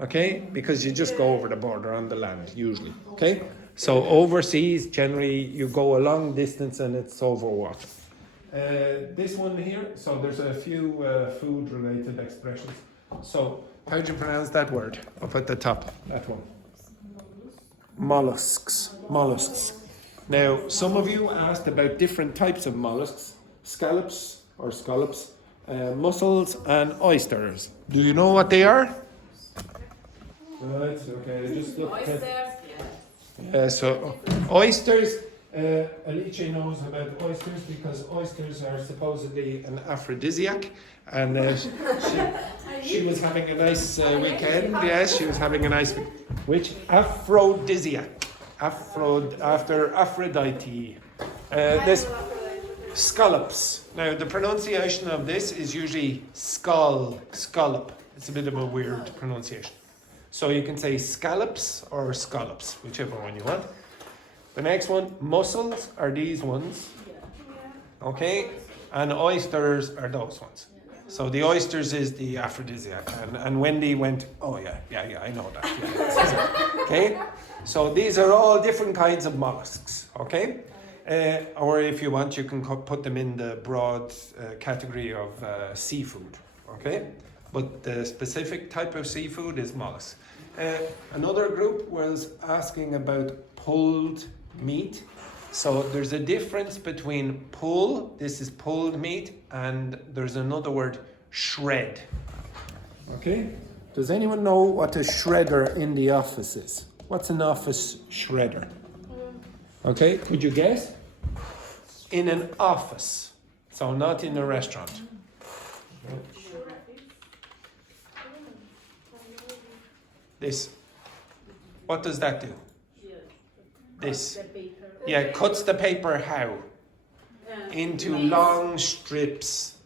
Okay? Because you just go over the border on the land, usually. Okay? So overseas, generally, you go a long distance and it's over water. This one here, so there's a few food related expressions. So, how do you pronounce that word up at the top? That one. Mollusks. Mollusks. Now, some of you asked about different types of mollusks, scallops or scallops, mussels and oysters. Do you know what they are? Right, okay, just look at... So oysters, Alice knows about oysters because oysters are supposedly an aphrodisiac, and she was having a nice weekend. Yes, she was having a nice which aphrodisiac, after Aphrodite. This scallops. Now the pronunciation of this is usually scallop. It's a bit of a weird pronunciation. So you can say scallops or scallops, whichever one you want. The next one, mussels are these ones. Okay? And oysters are those ones. So the oysters is the aphrodisiac. And Wendy went, oh yeah, I know that. Yeah. Okay? So these are all different kinds of mollusks. Okay? Or if you want, you can put them in the broad category of seafood. Okay? But the specific type of seafood is mollusks. Another group was asking about pulled meat. So there's a difference between pull, this is pulled meat, and there's another word, shred. Okay? Does anyone know what a shredder in the office is? What's an office shredder? Okay, could you guess? In an office, so not in a restaurant. This. What does that do? This. Yeah, cuts the paper how? Into long strips,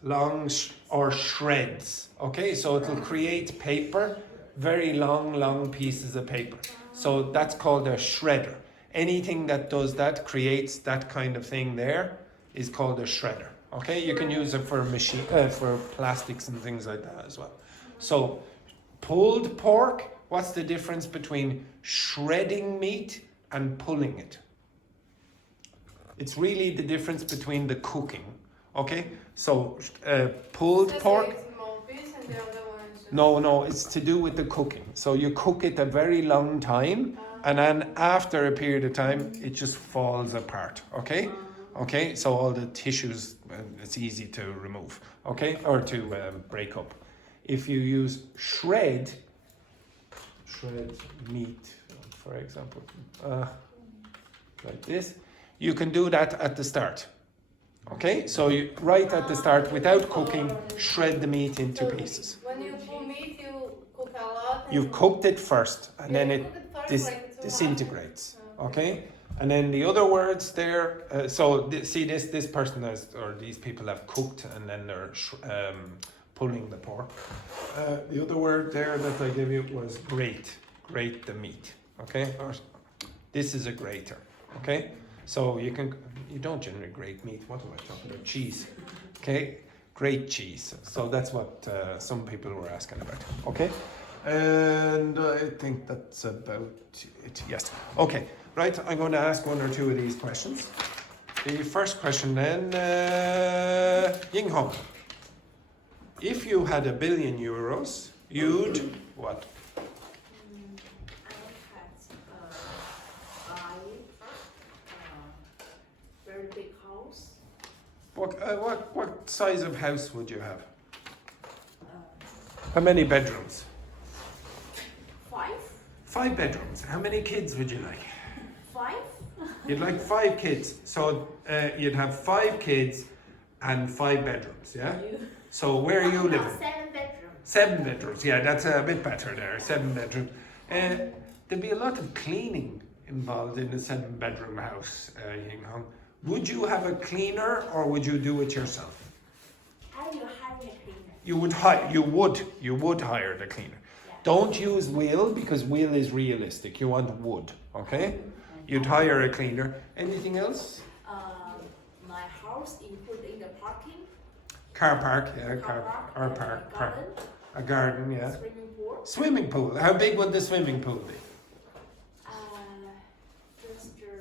or shreds. Okay, so it'll create paper, very long pieces of paper. So that's called a shredder. Anything that does that, creates that kind of thing there, is called a shredder. Okay, you can use it for for plastics and things like that as well. So, pulled pork. What's the difference between shredding meat and pulling it? It's really the difference between the cooking. Okay? So, pulled pork. No, it's to do with the cooking. So you cook it a very long time, and then after a period of time, it just falls apart. Okay? Okay? So all the tissues, it's easy to remove. Okay? Or to break up. If you use shred meat, for example, like this, you can do that at the start. Okay, so you, right at the start, without cooking, shred the meat into pieces. When you cook meat, you cook a lot. You've cooked it first, and then it disintegrates. Okay, and then the other words there. See, this person has, or these people have cooked, and then they're pulling the pork. The other word there that I gave you was grate. Grate the meat. Okay, this is a grater. Okay. So you don't generally grate meat. What am I talking about? Cheese. Okay, grate cheese. So that's what some people were asking about. Okay, and I think that's about it. Yes. Okay. Right. I'm going to ask one or two of these questions. The first question then, Ying Hong. If you had €1 billion, you'd what? Big house. What size of house would you have? How many bedrooms? 5. 5 bedrooms. How many kids would you like? 5. You'd like 5 kids. So you'd have 5 kids and 5 bedrooms, yeah? So where are you living? 7 bedrooms. 7 bedrooms, yeah, that's a bit better there. 7 bedrooms. There'd be a lot of cleaning involved in a 7-bedroom house, Ying Hong. Would you have a cleaner or would you do it yourself? Are you hiring a cleaner? You would hire the cleaner. Yeah. Don't use will because will is realistic. You want would, okay? You'd hire a cleaner. Anything else? My house including the parking. Car park, yeah, park. A garden, yeah. Swimming pool. Swimming pool. How big would the swimming pool be? Just your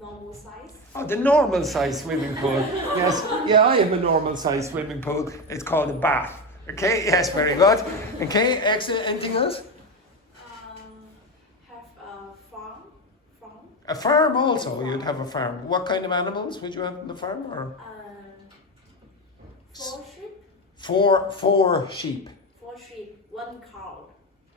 normal size. Oh, the normal size swimming pool. Yes, yeah, I have a normal size swimming pool. It's called a bath. Okay, yes, very good. Okay, excellent. Anything else? Have a farm. A farm also. You'd have a farm. What kind of animals would you have on the farm? Or 4 sheep. four sheep. 4 sheep. 1 cow.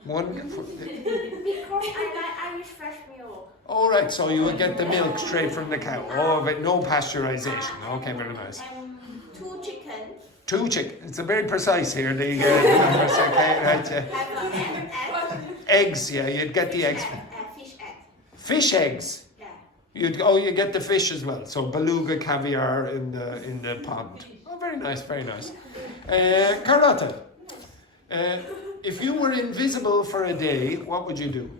One. Because I like Irish fresh milk. All right, so you would get the milk straight from the cow. Oh, but no pasteurization. Okay, very nice. And 2 chickens. 2 chickens. It's a very precise here. The numbers. Okay, right. Yeah. Have egg. Eggs. Yeah, you'd get the eggs. Fish egg. Fish eggs. Yeah. You get the fish as well. So beluga caviar in the pond. Oh, very nice, very nice. Carlotta, if you were invisible for a day, what would you do?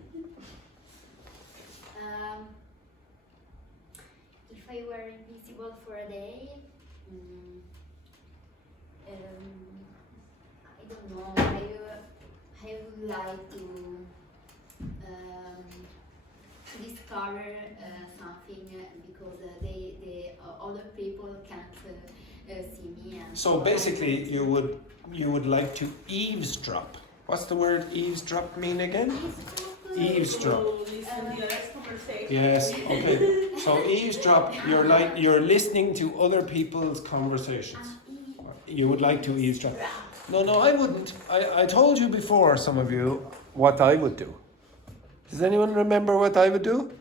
If I were invisible for a day, I don't know. I would like to discover something because the other people can't see me. And So basically, you would like to eavesdrop. What's the word eavesdrop mean again? Eavesdrop. Yes. Okay. So eavesdrop. You're listening to other people's conversations. You would like to eavesdrop. No, I wouldn't. I told you before, some of you, what I would do. Does anyone remember what I would do?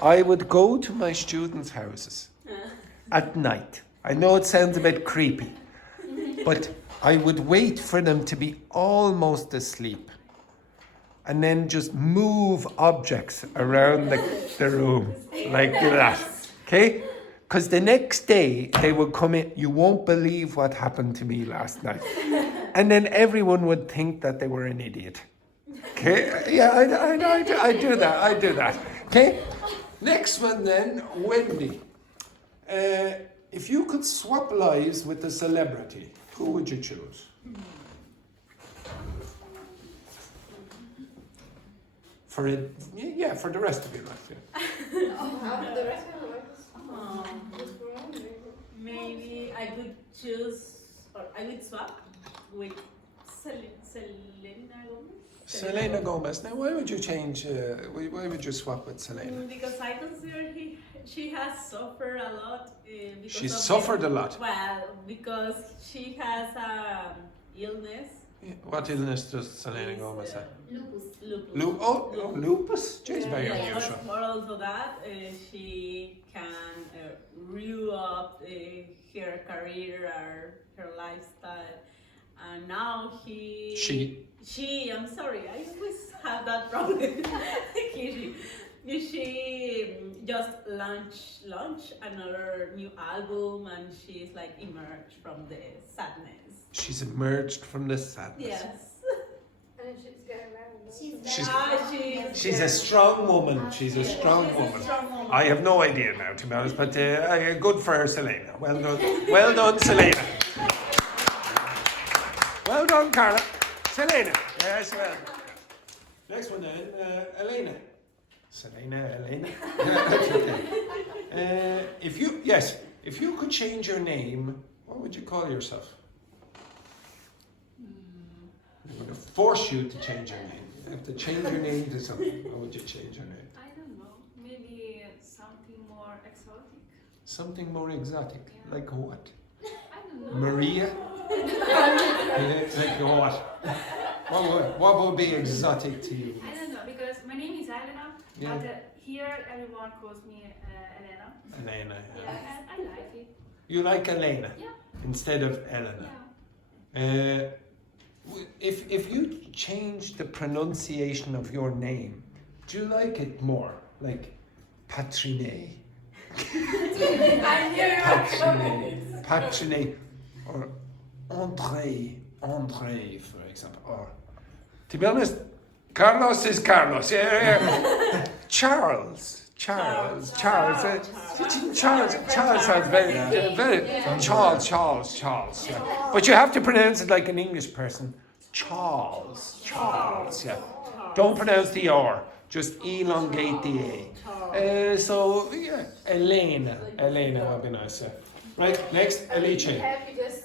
I would go to my students' houses at night. I know it sounds a bit creepy, but I would wait for them to be almost asleep and then just move objects around the room like that. Okay? Because the next day they would come in, you won't believe what happened to me last night. And then everyone would think that they were an idiot. Okay? Yeah, I do that. Okay? Next one then, Wendy. If you could swap lives with a celebrity, who would you choose? For the rest of your life. Yeah. The rest of the life. Maybe I could choose, or I would swap with Selena Gomez. Selena Gomez. Now, why would you change? Why would you swap with Selena? Because I consider she has suffered a lot. She's suffered a lot. Well, because she has illness. Yeah. What illness does Selena Gomez have? lupus. Lupus. Jeez, very But unusual. for also that, she can renew up her career or her lifestyle. And now she, I'm sorry, I always have that problem. She just launched another new album, and she's like emerged from the sadness. She's emerged from the sadness. Yes. And she's getting married. She's a strong woman. She's a strong woman. I have no idea now, to be honest, but good for her, Selena. Well done. Well done, Selena. Well done, Carla. Selena. Yes, well. Next one then, Elena. Selena, Elena. That's okay. If you could change your name, what would you call yourself? I'm going to force you to change your name. You have to change your name to something. What would you change your name? I don't know. Maybe something more exotic. Something more exotic. Yeah. Like what? I don't know. Maria? Like what? What would be exotic to you? I don't know, because my name is Elena, Yeah. but here everyone calls me Elena. Elena. Yeah, and I like it. You like Elena Yeah. instead of Elena. Yeah. If you change the pronunciation of your name, do you like it more? Like Patriné? Patriné. Or André, for example. Or, to be honest, Carlos is Carlos. Yeah. Charles. Charles sounds very Charles. Yeah. But you have to pronounce it like an English person. Charles. Yeah. Don't pronounce the R. Just elongate the A. So, yeah, Elena. Elena would be nice, yeah. Right, next, I'm Alice. happy just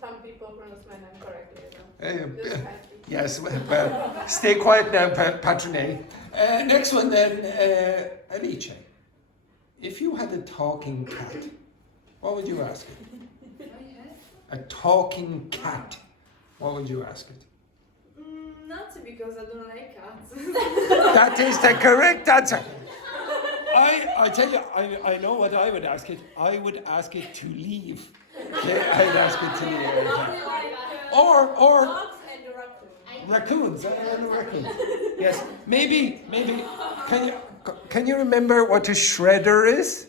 some people pronounce my name correctly. Just happy. Yes, well, stay quiet now, Patrine. Next one then, Alice. If you had a talking cat, what would you ask it? A talking cat, what would you ask it? Not because I don't like cats. That is the correct answer. I tell you, I know what I would ask it. I would ask it to leave. Okay, I'd ask it to leave. Or raccoons. Raccoons. Yes, maybe. Can you remember what a shredder is?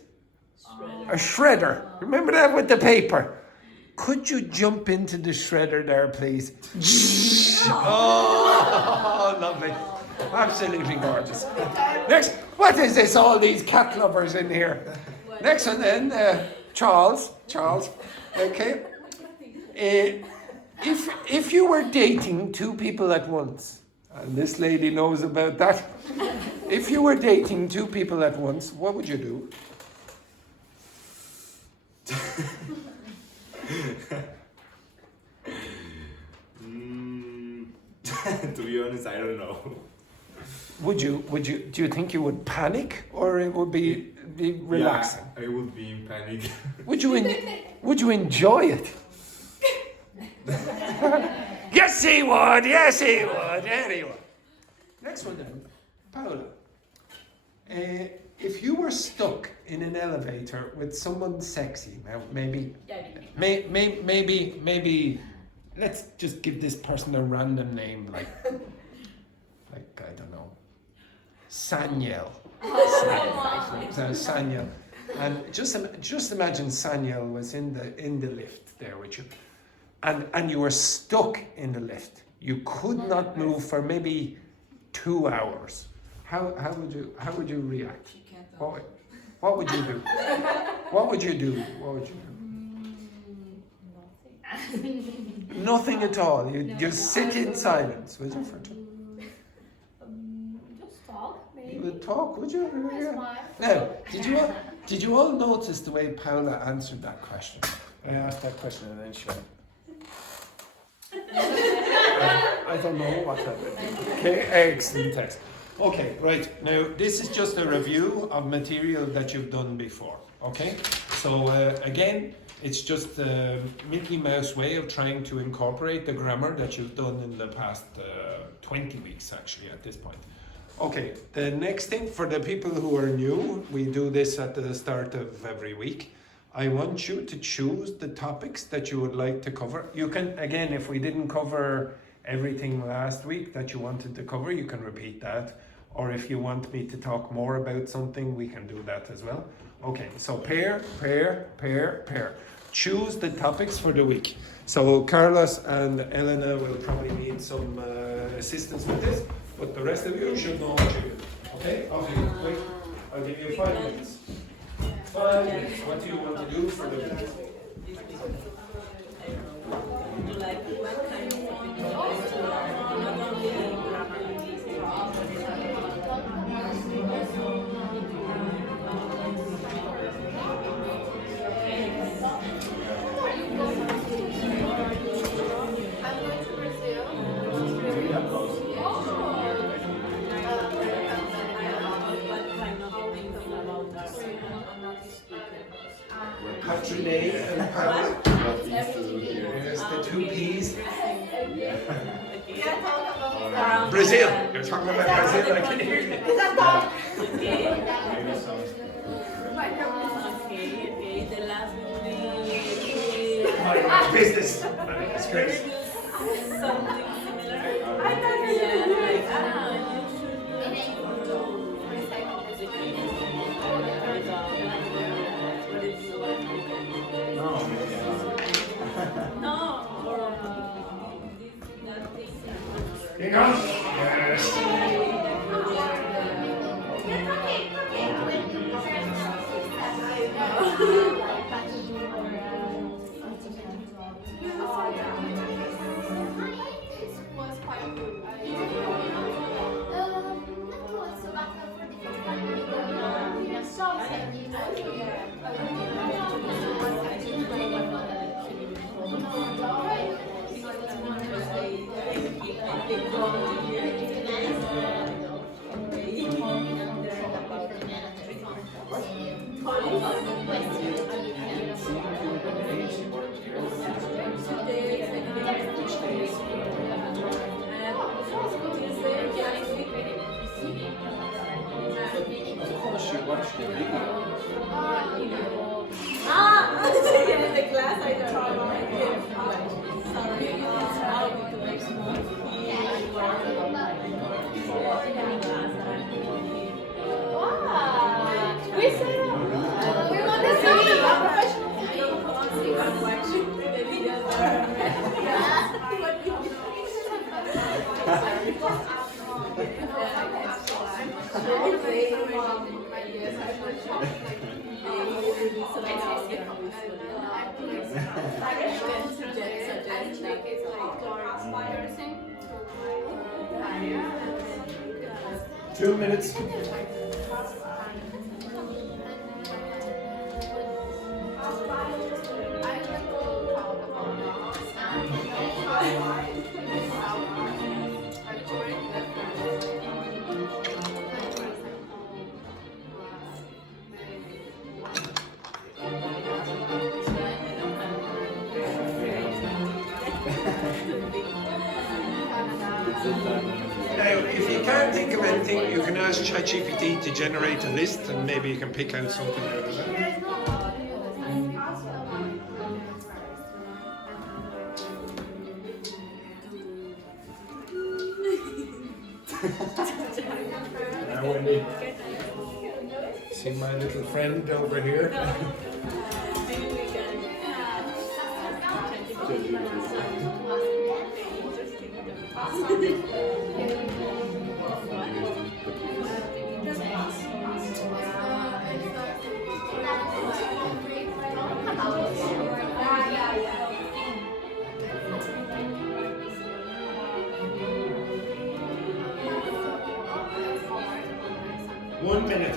A shredder. Remember that with the paper? Could you jump into the shredder there, please? Oh, lovely. Absolutely gorgeous. Next, what is this? All these cat lovers in here. Next one then, Charles. Okay. If you were dating two people at once, and this lady knows about that. If you were dating two people at once, what would you do? To be honest, I don't know. Do you think you would panic, or it would be relaxing? Yeah, I would be in panic. Would you enjoy it? Yes, he would. Anyway. Next one then, Paula. If you were stuck in an elevator with someone sexy, now maybe, let's just give this person a random name, like I don't know, Sanyel. Sanyel, and just imagine Sanyel was in the lift there with you, and you were stuck in the lift. You could not move for maybe 2 hours. How would you react? What would you do? What would you do? Nothing at all. You just sit in silence. Would you? Just talk, maybe. You would talk, would you? Smile. Now, did you all notice the way Paula answered that question? I asked that question and then she went. I don't know what happened. Okay, excellent text. Okay, right. Now, this is just a review of material that you've done before. Okay? So, again, it's just the Mickey Mouse way of trying to incorporate the grammar that you've done in the past 20 weeks, actually, at this point. Okay, the next thing, for the people who are new, we do this at the start of every week. I want you to choose the topics that you would like to cover. You can, again, if we didn't cover everything last week that you wanted to cover, you can repeat that. Or if you want me to talk more about something, we can do that as well. Okay, so pair. Choose the topics for the week. So Carlos and Elena will probably need some assistance with this, but the rest of you should know what you do. Okay? Wait. I'll give you 5 minutes. 5 minutes. What do you want to do for the week? Like what kind of fun you like to learn, not only grammar Patrine and Paula. Here's the 2 P's. Brazil. You're talking about Brazil. I can hear you. Okay. The last will My business. That's great. something similar. Yeah, like Here goes. Yes. In the class I don't sorry, how to make small Wow! We want to see a professional Two minutes. Now, if you can't think of anything, you can ask ChatGPT to generate a list and maybe you can pick out something out of it. Now, Wendy. See my little friend over here? One minute.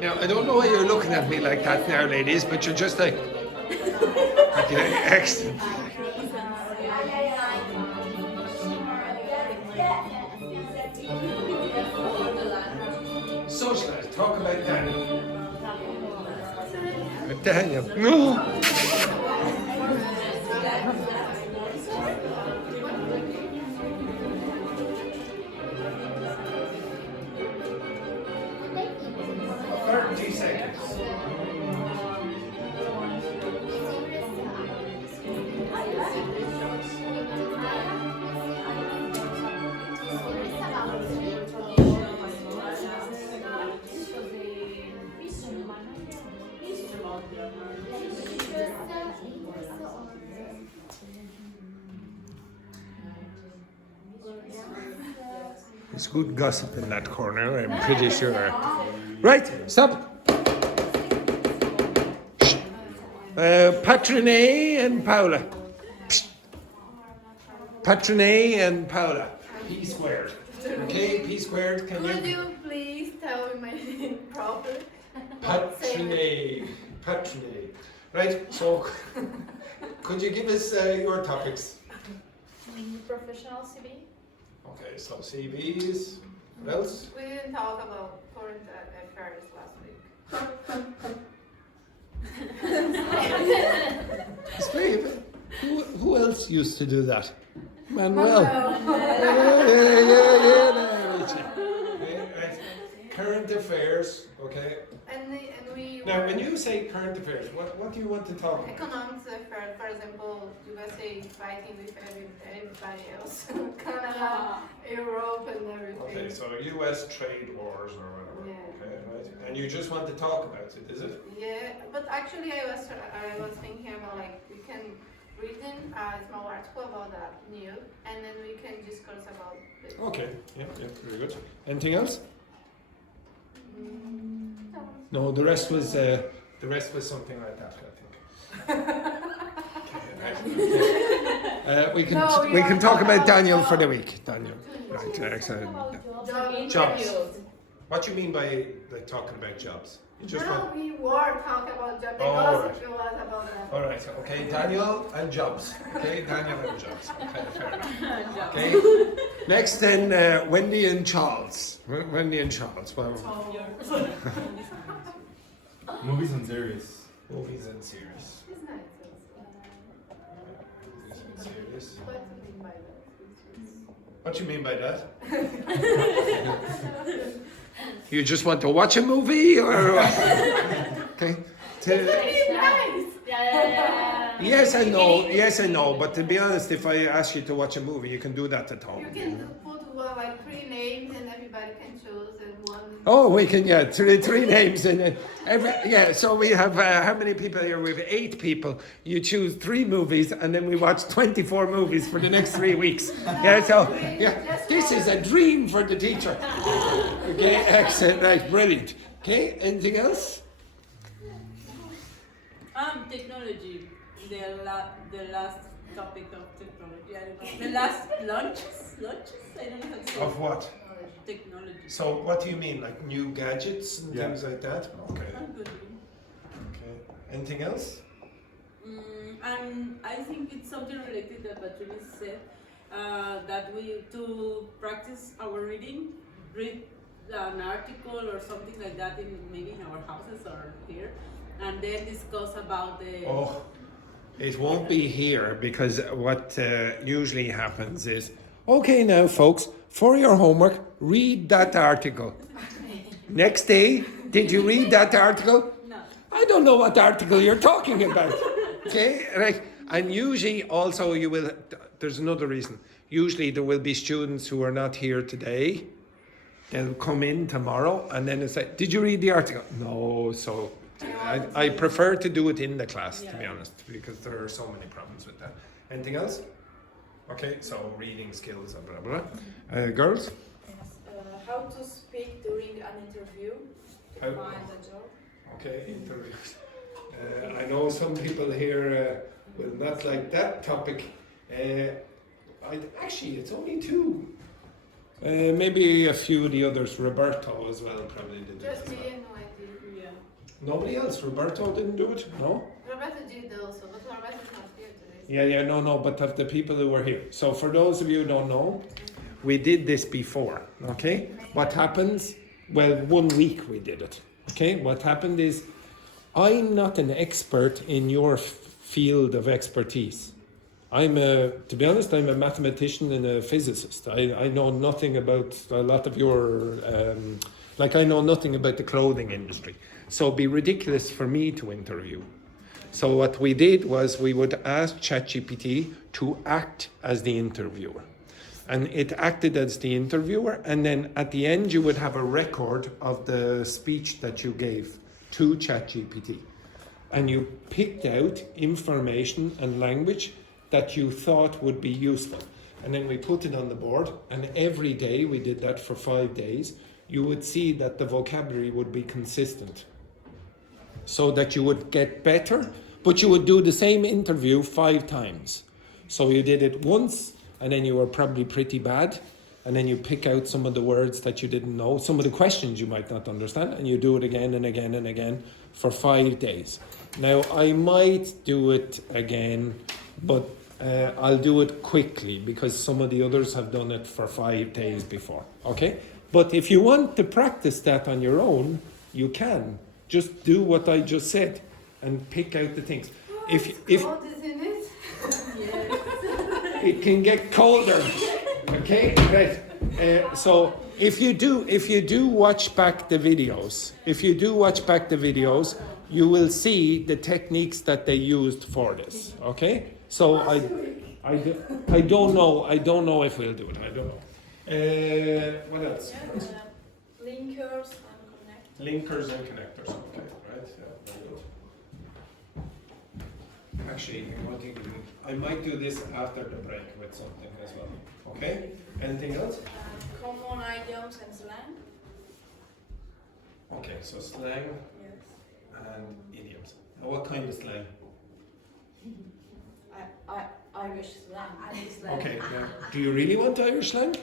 Now, I don't know why you're looking at me like that now, ladies, but you're just like... Okay, excellent. Socialize, talk about Daniel. Daniel. No! There's good gossip in that corner, I'm pretty sure. Right, stop. Patrine and Paula. Patrine and Paula. P squared. Okay, P squared, can Could you? you please tell me my name properly? Patrine. Patrine. Right, so could you give us your topics? Professional CV. Okay, so CVs. What else? We didn't talk about current affairs last week. Steve, who else used to do that? Manuel. Yeah, Richie. Okay, right. Current affairs, okay. And we Now, when you say current affairs, what do you want to talk about? economics affairs, for example, USA fighting with everybody else, Canada, Europe, and everything. Okay, so US trade wars or whatever. Yeah. Okay, right. And you just want to talk about it, is it? Yeah, but actually I was thinking about like we can read a small article about that news, and then we can discuss about it. Okay, yeah, very good. Anything else? No, the rest was something like that, I think. We can talk about Daniel for the week. Daniel, right? Excellent. Jobs. What do you mean by like talking about jobs? You just No, want. we were talking about job. The Oh, gossip right. was about that. All right. Okay, Daniel and jobs. Okay, Daniel and jobs. Okay, fair enough. Okay. Next, then Wendy and Charles. Wendy and Charles. Well, Movies and series. movies and series. It's nice. Movies and series. What do you mean by that? What do you mean by that? You just want to watch a movie, or what? Okay. Yes, I know. Yes, I know. But to be honest, if I ask you to watch a movie, you can do that at home. You can put like 3 names and everybody can choose and one. Oh, we can, yeah, three names and yeah. So we have how many people here? We have 8 people. You choose 3 movies, and then we watch 24 movies for the next 3 weeks. Yeah, so yeah, this is a dream for the teacher. Okay, excellent, right, brilliant. Okay, anything else? Technology. The last topic of technology. I don't know. The last launches. I don't know how to say. Of what? Technology. So what do you mean, like new gadgets and Yeah. things like that? Okay. I'm good. Okay. Anything else? And I think it's something related that Patrice said, that we, to practice our reading, read an article or something like that maybe in our houses or here, and then discuss about the... Oh, it won't be here, because what usually happens is, okay now folks, for your homework, read that article. Next day, did you read that article? No. I don't know what article you're talking about. Okay, right. And usually also you will, there's another reason. Usually there will be students who are not here today. They'll come in tomorrow and then it's like, did you read the article? No, so I prefer to do it in the class, to be honest, because there are so many problems with that. Anything else? Okay, so reading skills and blah, blah. Girls? How to speak during an interview to How- find a job. Okay, interviews. I know some people here will not like that topic. Actually, it's only 2. Maybe a few of the others. Roberto as well probably did it. Just as me well. and no idea. Yeah. Nobody else. Roberto didn't do it? No? Roberto did also, but Roberto's not here today. Yeah, no, but of the people who were here. So for those of you who don't know, we did this before, okay? What happens? Well, 1 week we did it, okay? What happened is, I'm not an expert in your field of expertise. To be honest, I'm a mathematician and a physicist. I know nothing about a lot of your, I know nothing about the clothing industry. So it'd be ridiculous for me to interview. So what we did was we would ask ChatGPT to act as the interviewer. And it acted as the interviewer, and then at the end you would have a record of the speech that you gave to ChatGPT. And you picked out information and language that you thought would be useful. And then we put it on the board, and every day, we did that for 5 days, you would see that the vocabulary would be consistent. So that you would get better, but you would do the same interview 5 times. So you did it once, and then you were probably pretty bad, and then you pick out some of the words that you didn't know, some of the questions you might not understand, and you do it again and again and again for 5 days. Now, I might do it again, but I'll do it quickly because some of the others have done it for 5 days before, okay? But if you want to practice that on your own, you can. Just do what I just said and pick out the things. If Cold is in it. it can get colder, okay? Right. So if you do watch back the videos, you will see the techniques that they used for this, okay? So I don't know if we'll do it. I don't know. What else? Linkers and connectors. Linkers and connectors. Okay, right. Yeah, very good. Actually, I might do this after the break with something as well. Okay. Anything else? Common idioms and slang. Okay, so slang Yes. and idioms. Now, what kind of slang? Irish slang. Okay. Yeah. Do you really want Irish slang?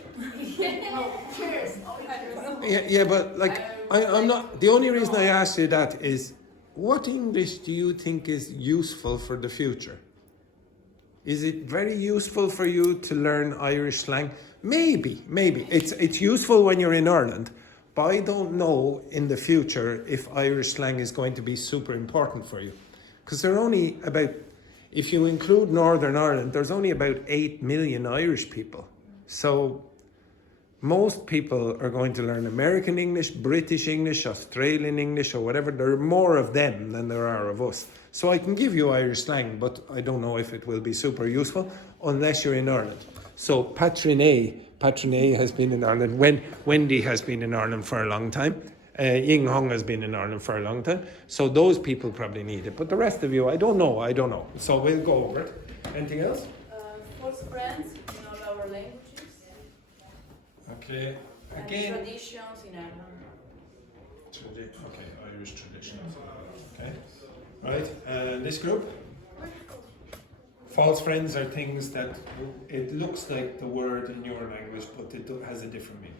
Cheers. Yeah, but like I'm not. The only reason I asked you that is, what English do you think is useful for the future? Is it very useful for you to learn Irish slang? Maybe. It's useful when you're in Ireland, but I don't know in the future if Irish slang is going to be super important for you. Because there are only about, if you include Northern Ireland, there's only about 8 million Irish people. So most people are going to learn American English, British English, Australian English, or whatever. There are more of them than there are of us. So I can give you Irish slang, but I don't know if it will be super useful unless you're in Ireland. So Patronet has been in Ireland. Wendy has been in Ireland for a long time. Ying Hong has been in Ireland for a long time. So those people probably need it. But the rest of you, I don't know. So we'll go over it. Anything else? False friends in all our languages. Okay. And Again. traditions in Ireland. Okay, Irish traditions. Okay. Right. This group. False friends are things that it looks like the word in your language, but it has a different meaning.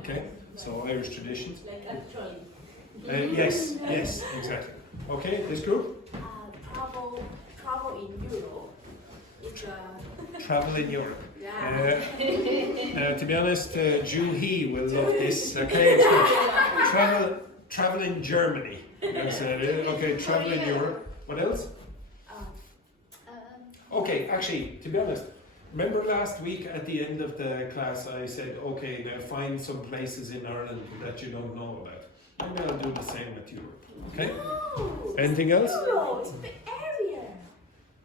Okay. So Irish traditions. Like actually. Yes, exactly. Okay, this group. Travel in Europe. Travel in Europe. Yeah. To be honest, Juhi will love this. Okay, it's good. Travel in Germany. Okay, travel in Europe. What else? Okay, actually, to be honest, remember last week at the end of the class I said, okay, now find some places in Ireland that you don't know about. Maybe I'll do the same with Europe. Okay? No, Anything else? Europe, it's a big area.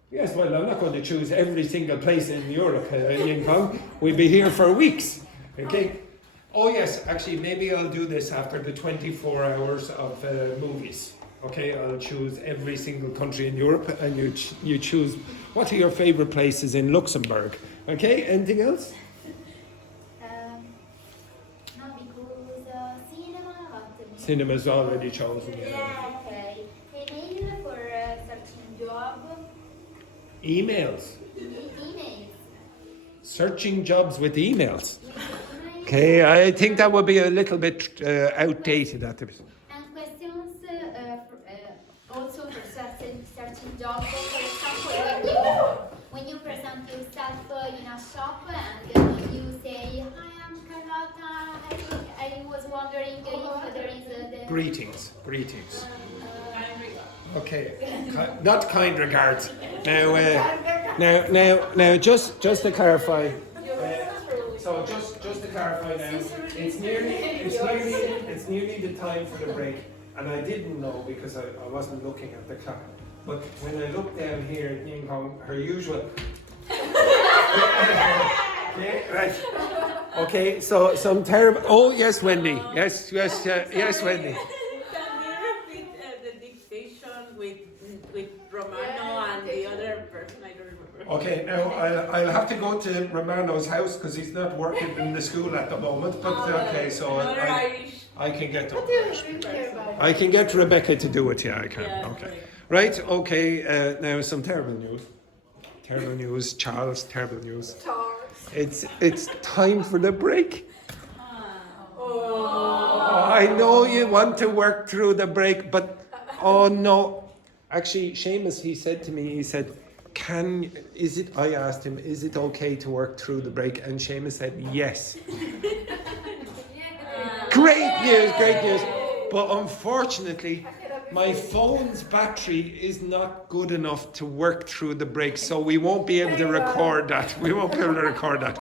Yes, well, I'm not going to choose every single place in Europe, Ying Kong. We'll be here for weeks. Okay? Oh, yes, actually, maybe I'll do this after the 24 hours of movies. Okay, I'll choose every single country in Europe and you choose what are your favorite places in Luxembourg. Okay, anything else? No, because cinema, but Cinema's already chosen. yeah, okay. Email for searching job. Emails. Emails. Searching jobs with emails. Emails. Okay, I think that would be a little bit outdated at this. And questions also for searching job. For example, when you present yourself in a shop and you say, "Hi, I'm Carlotta. I was wondering if there is the Greetings. Okay, not kind regards. Now, just to clarify. So just to clarify now, it's nearly the time for the break, and I didn't know because I wasn't looking at the clock. But when I look down here at Ying Hong, her usual. Okay, right. Okay, so some terrible. Oh yes, Wendy. Yes, Wendy. Can you repeat the dictation with Romano and the other person? I don't remember. Okay, now I'll have to go to Romano's house because he's not working in the school at the moment. But okay, so I can get to. I can get Rebecca to do it. Yeah, I can. Yeah, Okay, right. Okay. Now some terrible news. Terrible news, Charles. Terrible news. It's time for the break. Oh, I know you want to work through the break, but oh no. Actually, Seamus, he said to me, he said, I asked him, is it okay to work through the break? And Seamus said, yes. Great news. But unfortunately, my phone's battery is not good enough to work through the break, so we won't be able to record that.